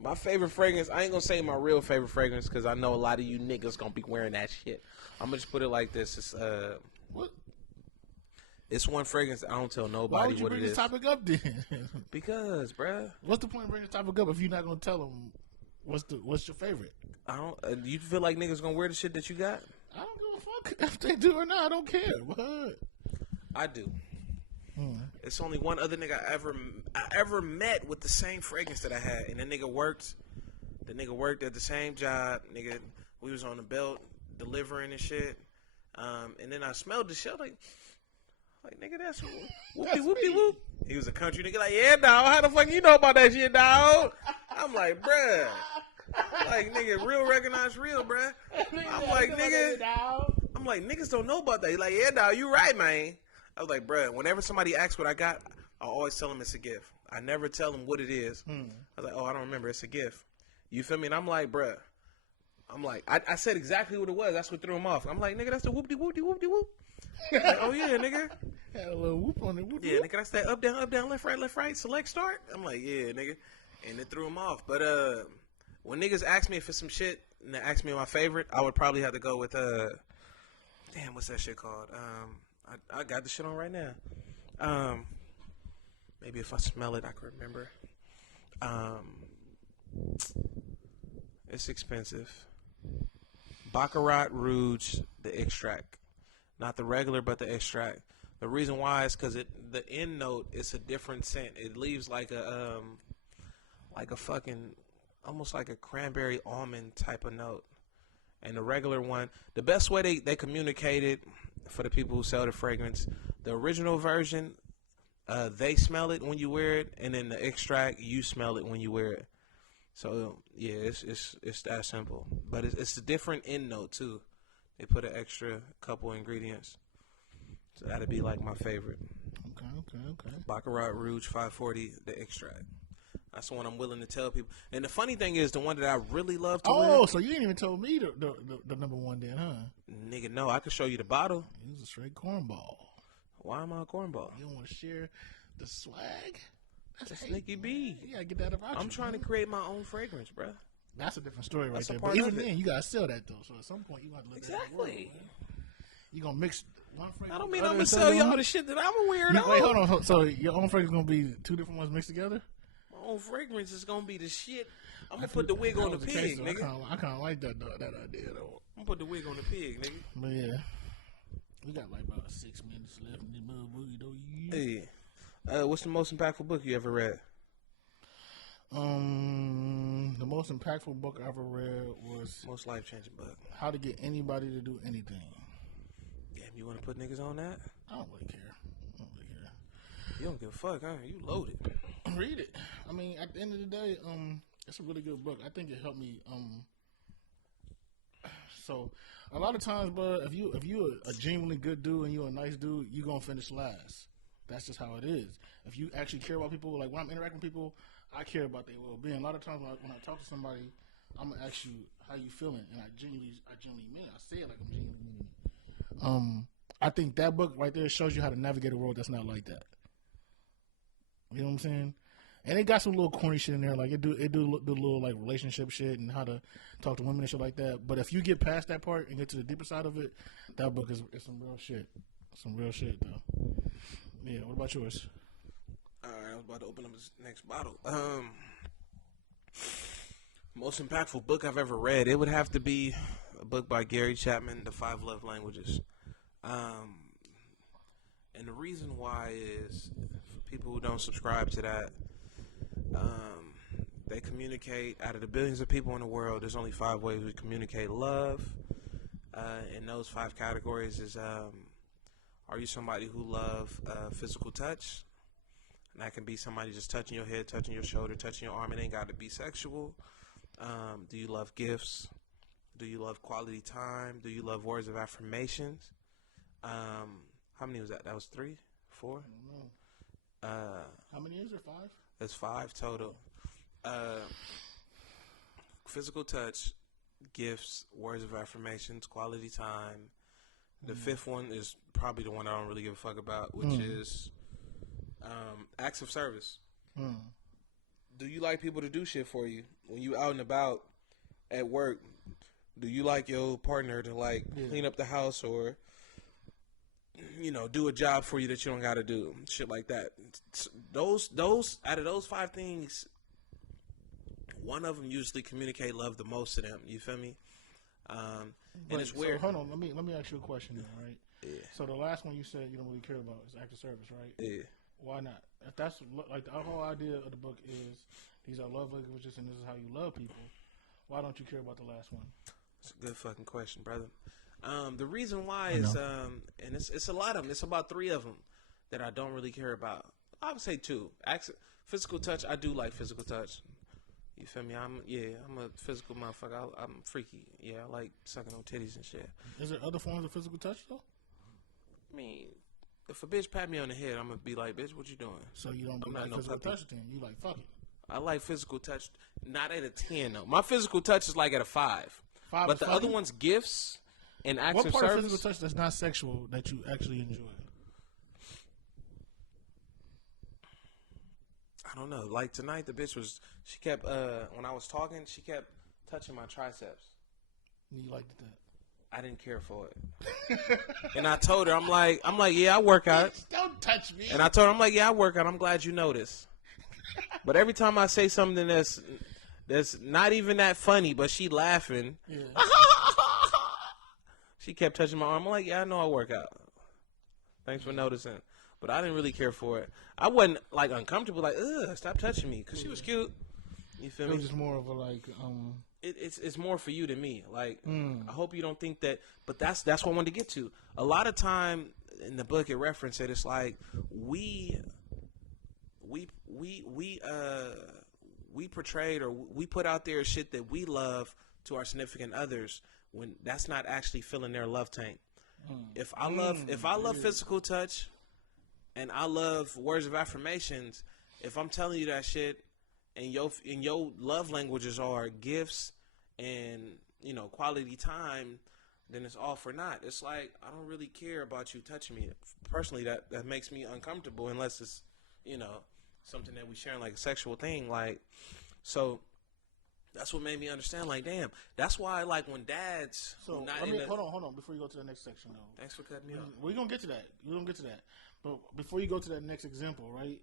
My favorite fragrance, I ain't gonna say my real favorite fragrance because I know a lot of you niggas gonna be wearing that shit. I'm gonna just put it like this. It's What? it's one fragrance I don't tell Why nobody would you what bring it this is. topic up then? Because, bruh, What's the point of bringing this topic up if you're not gonna tell them what's your favorite? I don't. You feel like niggas gonna wear the shit that you got? I don't give a fuck if they do or not. I don't care. What? I do. It's only one other nigga I ever met with the same fragrance that I had, and the nigga worked. The nigga worked at the same job. Nigga, we was on the belt delivering and shit. And then I smelled the shit like nigga, that's whoopie whoopie whoop. He was a country nigga like, yeah, dog. How the fuck you know about that shit, dog? I'm like, bruh. I'm like, nigga, real recognize real, bruh. I'm like, nigga. I'm like, niggas don't know about that. He like, yeah, dog, you right, man. I was like, bruh, whenever somebody asks what I got, I always tell them it's a gift. I never tell them what it is. I was like, oh, I don't remember. It's a gift. You feel me? And I'm like, bruh. I'm like, I said exactly what it was. That's what threw him off. I'm like, nigga, that's the whoop-de whoop-de whoop-de whoop. Like, oh, yeah, nigga. Had a little whoop on it. Whoop, Yeah, nigga, that's that up, down, left, right, select, start. I'm like, yeah, nigga. And it threw him off. But when niggas ask me if it's some shit and they ask me my favorite, I would probably have to go with, damn, what's that shit called? I got the shit on right now. Maybe if I smell it, I could remember. It's expensive. Baccarat Rouge, the extract. Not the regular, but the extract. The reason why is because the end note is a different scent. It leaves like a fucking, almost like a cranberry almond type of note. And the regular one, the best way they communicate it for the people who sell the fragrance, the original version, they smell it when you wear it, and then the extract, you smell it when you wear it. So yeah, it's that simple. But it's a different end note too. They put an extra couple ingredients. So that'd be like my favorite. Okay. Baccarat Rouge 540, the extract. That's the one I'm willing to tell people. And the funny thing is, the one that I really love to wear. Oh, so you ain't even told me the number one then, huh? Nigga, no, I can show you the bottle. He was a straight cornball. Why am I a cornball? You don't want to share the swag? That's Nicky B. You gotta get that about you. I'm trying to create my own fragrance, bruh. That's a different story right That's a there. part But even of it. then, you gotta sell that though. So at some point, you got to look at Exactly. You gonna mix one fragrance? I don't mean with I'm other gonna sell and y'all the shit that I'm aware of. Wait, hold on. So your own fragrance gonna be two different ones mixed together? My own fragrance is gonna be the shit. I'm gonna put the wig on the pig, nigga. I kind of like that idea though. I'm gonna put the wig on the pig, nigga. But yeah, we got like about 6 minutes left in the motherfucker though. Hey, what's the most impactful book you ever read? The most impactful book I ever read was Most life changing book. How to Get Anybody to Do Anything. Damn, you wanna put niggas on that? I don't really care. You don't give a fuck, huh? You loaded. Read it. I mean, at the end of the day, it's a really good book. I think it helped me. So a lot of times, bro, if you a genuinely good dude and you're a nice dude, you gonna finish last. That's just how it is. If you actually care about people, like when I'm interacting with people, I care about their well-being. A lot of times when I talk to somebody, I'm gonna ask you how you feeling, and I genuinely mean it. I say it like I'm genuinely meaning it. I think that book right there shows you how to navigate a world that's not like that. You know what I'm saying? And it got some little corny shit in there, like it do the little like relationship shit and how to talk to women and shit like that. But if you get past that part and get to the deeper side of it, that book is some real shit. Some real shit though. Yeah. What about yours? All right, I was about to open up this next bottle. Most impactful book I've ever read, it would have to be a book by Gary Chapman, The 5 Love Languages. And the reason why is, for people who don't subscribe to that, they communicate, out of the billions of people in the world, there's only 5 ways we communicate love. And those 5 categories is, are you somebody who love physical touch? And that can be somebody just touching your head, touching your shoulder, touching your arm. It ain't got to be sexual. Do you love gifts? Do you love quality time? Do you love words of affirmations? How many was that? That was 3, 4? I don't know. How many is there? 5? That's 5 total. Physical touch, gifts, words of affirmations, quality time. The 5th one is probably the one I don't really give a fuck about, which is acts of service. Do you like people to do shit for you when you out and about at work? Do you like your partner to like clean up the house or, you know, do a job for you that you don't got to do? Shit like that. Those out of those 5 things, one of them usually communicate love the most to them. You feel me? And it's weird. So hold on, let me ask you a question then, right? Yeah. So the last one you said you don't really care about is act of service, right? Yeah. Why not? If that's like the whole idea of the book is these are love languages and this is how you love people. Why don't you care about the last one? It's a good fucking question, brother. The reason why is and it's a lot of them. It's about 3 of them that I don't really care about. I would say 2. Physical touch. I do like physical touch. You feel me? I'm a physical motherfucker. I'm freaky. Yeah, I like sucking on titties and shit. Is there other forms of physical touch though? I mean, if a bitch pat me on the head, I'm gonna be like, bitch, what you doing? So you don't like no physical puppy. touch then? You like fuck it. I like physical touch, not at a 10 though. My physical touch is like at a 5. 5 But is the fucking? other one's gifts and acts What of part of service. physical touch that's not sexual that you actually enjoy? I don't know. Like tonight, the bitch she kept, when I was talking, she kept touching my triceps. You liked that? I didn't care for it. And I told her, I'm like, yeah, I work out. Don't touch me. And I told her, I'm like, yeah, I work out. I'm glad you noticed. But every time I say something that's not even that funny, but she laughing, Yeah. she kept touching my arm. I'm like, yeah, I know I work out. Thanks for noticing. But I didn't really care for it. I wasn't like uncomfortable, like, ugh, stop touching me, because she was cute. You feel It me? was just more of a like, It's more for you than me. Like, I hope you don't think that. But that's what I wanted to get to. A lot of time in the book, it referenced it. It's like we portrayed or we put out there shit that we love to our significant others when that's not actually filling their love tank. If I love physical touch and I love words of affirmations, if I'm telling you that shit and your love languages are gifts and, you know, quality time, then it's all for naught. It's like, I don't really care about you touching me. Personally, that makes me uncomfortable unless it's, you know, something that we sharing like a sexual thing. Like, so that's what made me understand, like, damn, that's why, like, when dads so not I in mean, the, hold on before you go to the next section though. thanks for cutting me off. We're gonna get to that. But before you go to that next example, right?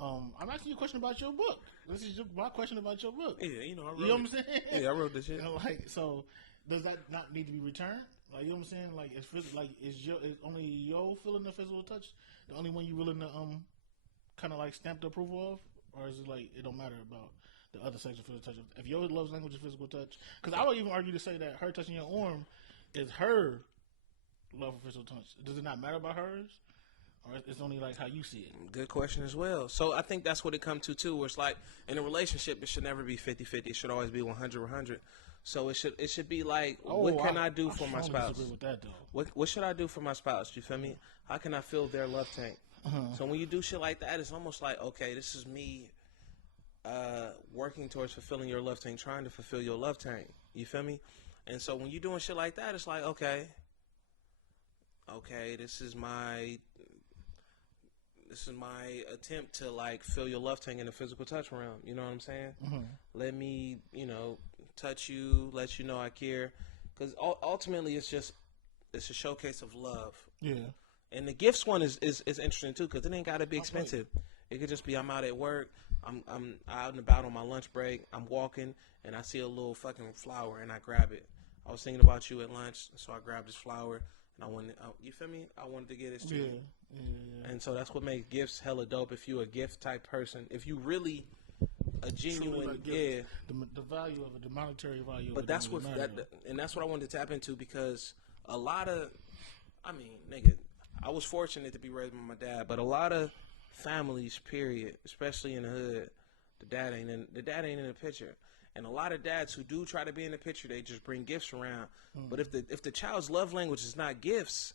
I'm asking you a question about your book. This is my question about your book. Yeah, you know, I wrote You know what I'm saying? Yeah, I wrote this shit. You know, like, so does that not need to be returned? Like, you know what I'm saying? Like, is only your feeling the physical touch the only one you willing to kind of like stamp the approval of, or is it like it don't matter about the other sex of physical touch? If your love language is physical touch, because I would even argue to say that her touching your arm is her love for physical touch. Does it not matter about hers, or it's only like how you see it? Good question as well. So I think that's what it comes to too, where it's like in a relationship it should never be 50-50. It should always be 100-100. So it should be like, what can I do for my spouse? Disagree with that though. What should I do for my spouse? You feel me? How can I fill their love tank? So when you do shit like that, it's almost like, okay, this is me working towards fulfilling your love tank, trying to fulfill your love tank. You feel me? And so when you're doing shit like that, it's like, okay, this is my attempt to like fill your love tank in the physical touch realm. You know what I'm saying? Let me, you know, touch you, let you know I care, because ultimately it's a showcase of love. Yeah. And the gifts one is interesting too, because it ain't gotta be expensive. It could just be I'm out at work. I'm out and about on my lunch break. I'm walking and I see a little fucking flower and I grab it. I was thinking about you at lunch, so I grabbed this flower and I wanted. You feel me? I wanted to get it to you. Yeah. And so that's what makes gifts hella dope. If you a gift type person, if you really a genuine, like yeah. The value of it, the monetary value. But of that's it what doesn't matter. and that's what I wanted to tap into because a lot of, I mean, nigga, I was fortunate to be raised by my dad, but a lot of families, period, especially in the hood, the dad ain't in the picture. And a lot of dads who do try to be in the picture, they just bring gifts around. But if the child's love language is not gifts,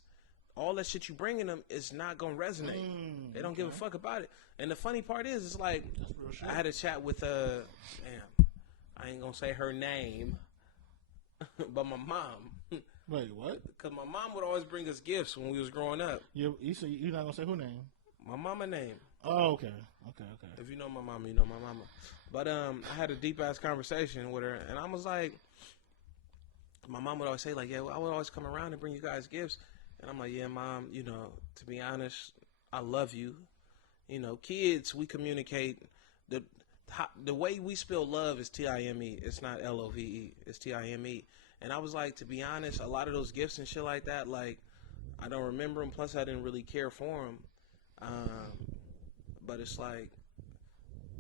all that shit you bringing them is not gonna resonate. They don't give a fuck about it. And the funny part is, it's like real shit. I had a chat with I ain't gonna say her name, but my mom. Wait, what? Cause my mom would always bring us gifts when we was growing up. You say you're not gonna say who name? My mama name. Oh, okay. If you know my mama, you know my mama. But I had a deep ass conversation with her, and I was like, my mom would always say like, yeah, well, I would always come around and bring you guys gifts, and I'm like, yeah, mom, you know, to be honest, I love you. You know, kids, we communicate. The way we spell love is T-I-M-E. It's not L-O-V-E. It's T-I-M-E. And I was like, to be honest, a lot of those gifts and shit like that, like, I don't remember them. Plus, I didn't really care for them. But it's like,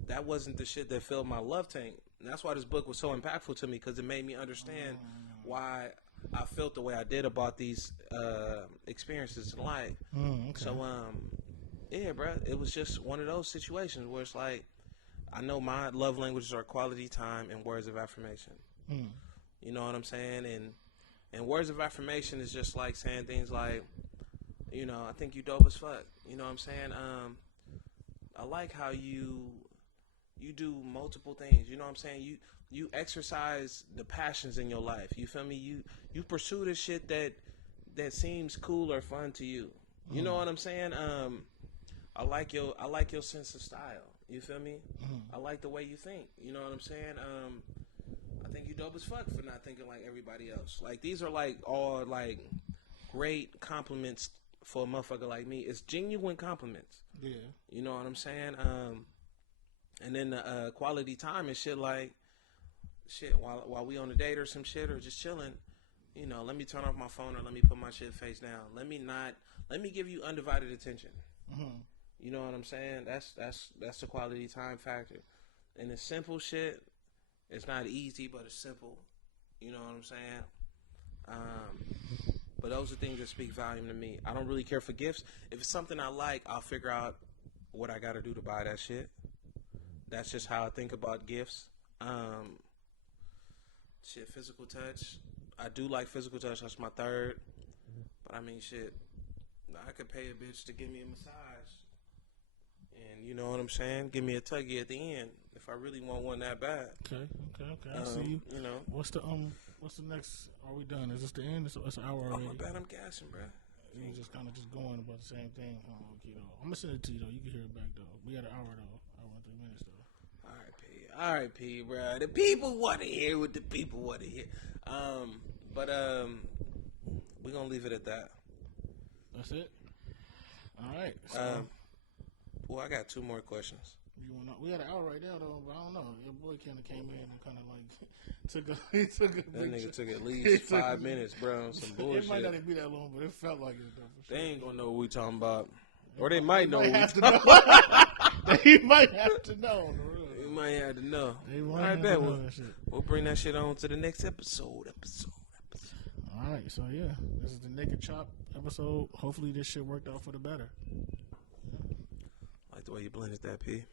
that wasn't the shit that filled my love tank. And that's why this book was so impactful to me, because it made me understand why I felt the way I did about these experiences in life. Okay. So, yeah, bro, it was just one of those situations where it's like, I know my love languages are quality time and words of affirmation. You know what I'm saying? And words of affirmation is just like saying things like, you know, I think you dope as fuck. You know what I'm saying? I like how you do multiple things. You know what I'm saying? You exercise the passions in your life. You feel me? You pursue the shit that seems cool or fun to you. You know what I'm saying? I like your sense of style. You feel me? I like the way you think. You know what I'm saying? I think you dope as fuck for not thinking like everybody else. Like, these are like all like great compliments for a motherfucker like me. It's genuine compliments. Yeah. You know what I'm saying? And then quality time and shit, like shit while we on a date or some shit or just chilling. You know, let me turn off my phone or let me put my shit face down. Let me give you undivided attention. You know what I'm saying? That's the quality time factor. And the simple shit, it's not easy, but it's simple. You know what I'm saying? But those are things that speak volume to me. I don't really care for gifts. If it's something I like, I'll figure out what I got to do to buy that shit. That's just how I think about gifts. Shit, physical touch. I do like physical touch. That's my third. But I mean, shit, I could pay a bitch to give me a massage. And you know what I'm saying? Give me a tuggy at the end if I really want one that bad. Okay. I see you. You know. What's the next? Are we done? Is this the end? It's an hour Oh, already. my bad, I'm gassing, bro. You just kind of just going about the same thing. Okay, though. I'm gonna send it to you though. You can hear it back though. We got an hour though. Hour and 3 minutes though. All right, P, bro. The people want to hear what the people want to hear. But we're gonna leave it at that. That's it. All right. So, Well, I got 2 more questions. you wanna? We got an hour right now though, but I don't know. Your boy kind of came in and kind of like he took a That big nigga shit. took at least 5 minutes, bro, on some bullshit. It might not even be that long, but it felt like it though. For They sure. ain't gonna know what we talking about. Or they might know. Might What have we to know. They might have to know. On the real. You might have to know. They All might right, have bet. to know that shit. We'll bring that shit on to the next episode. All right, so yeah, this is the Naked Chop episode. Hopefully, this shit worked out for the better. I like the way you blended that, P.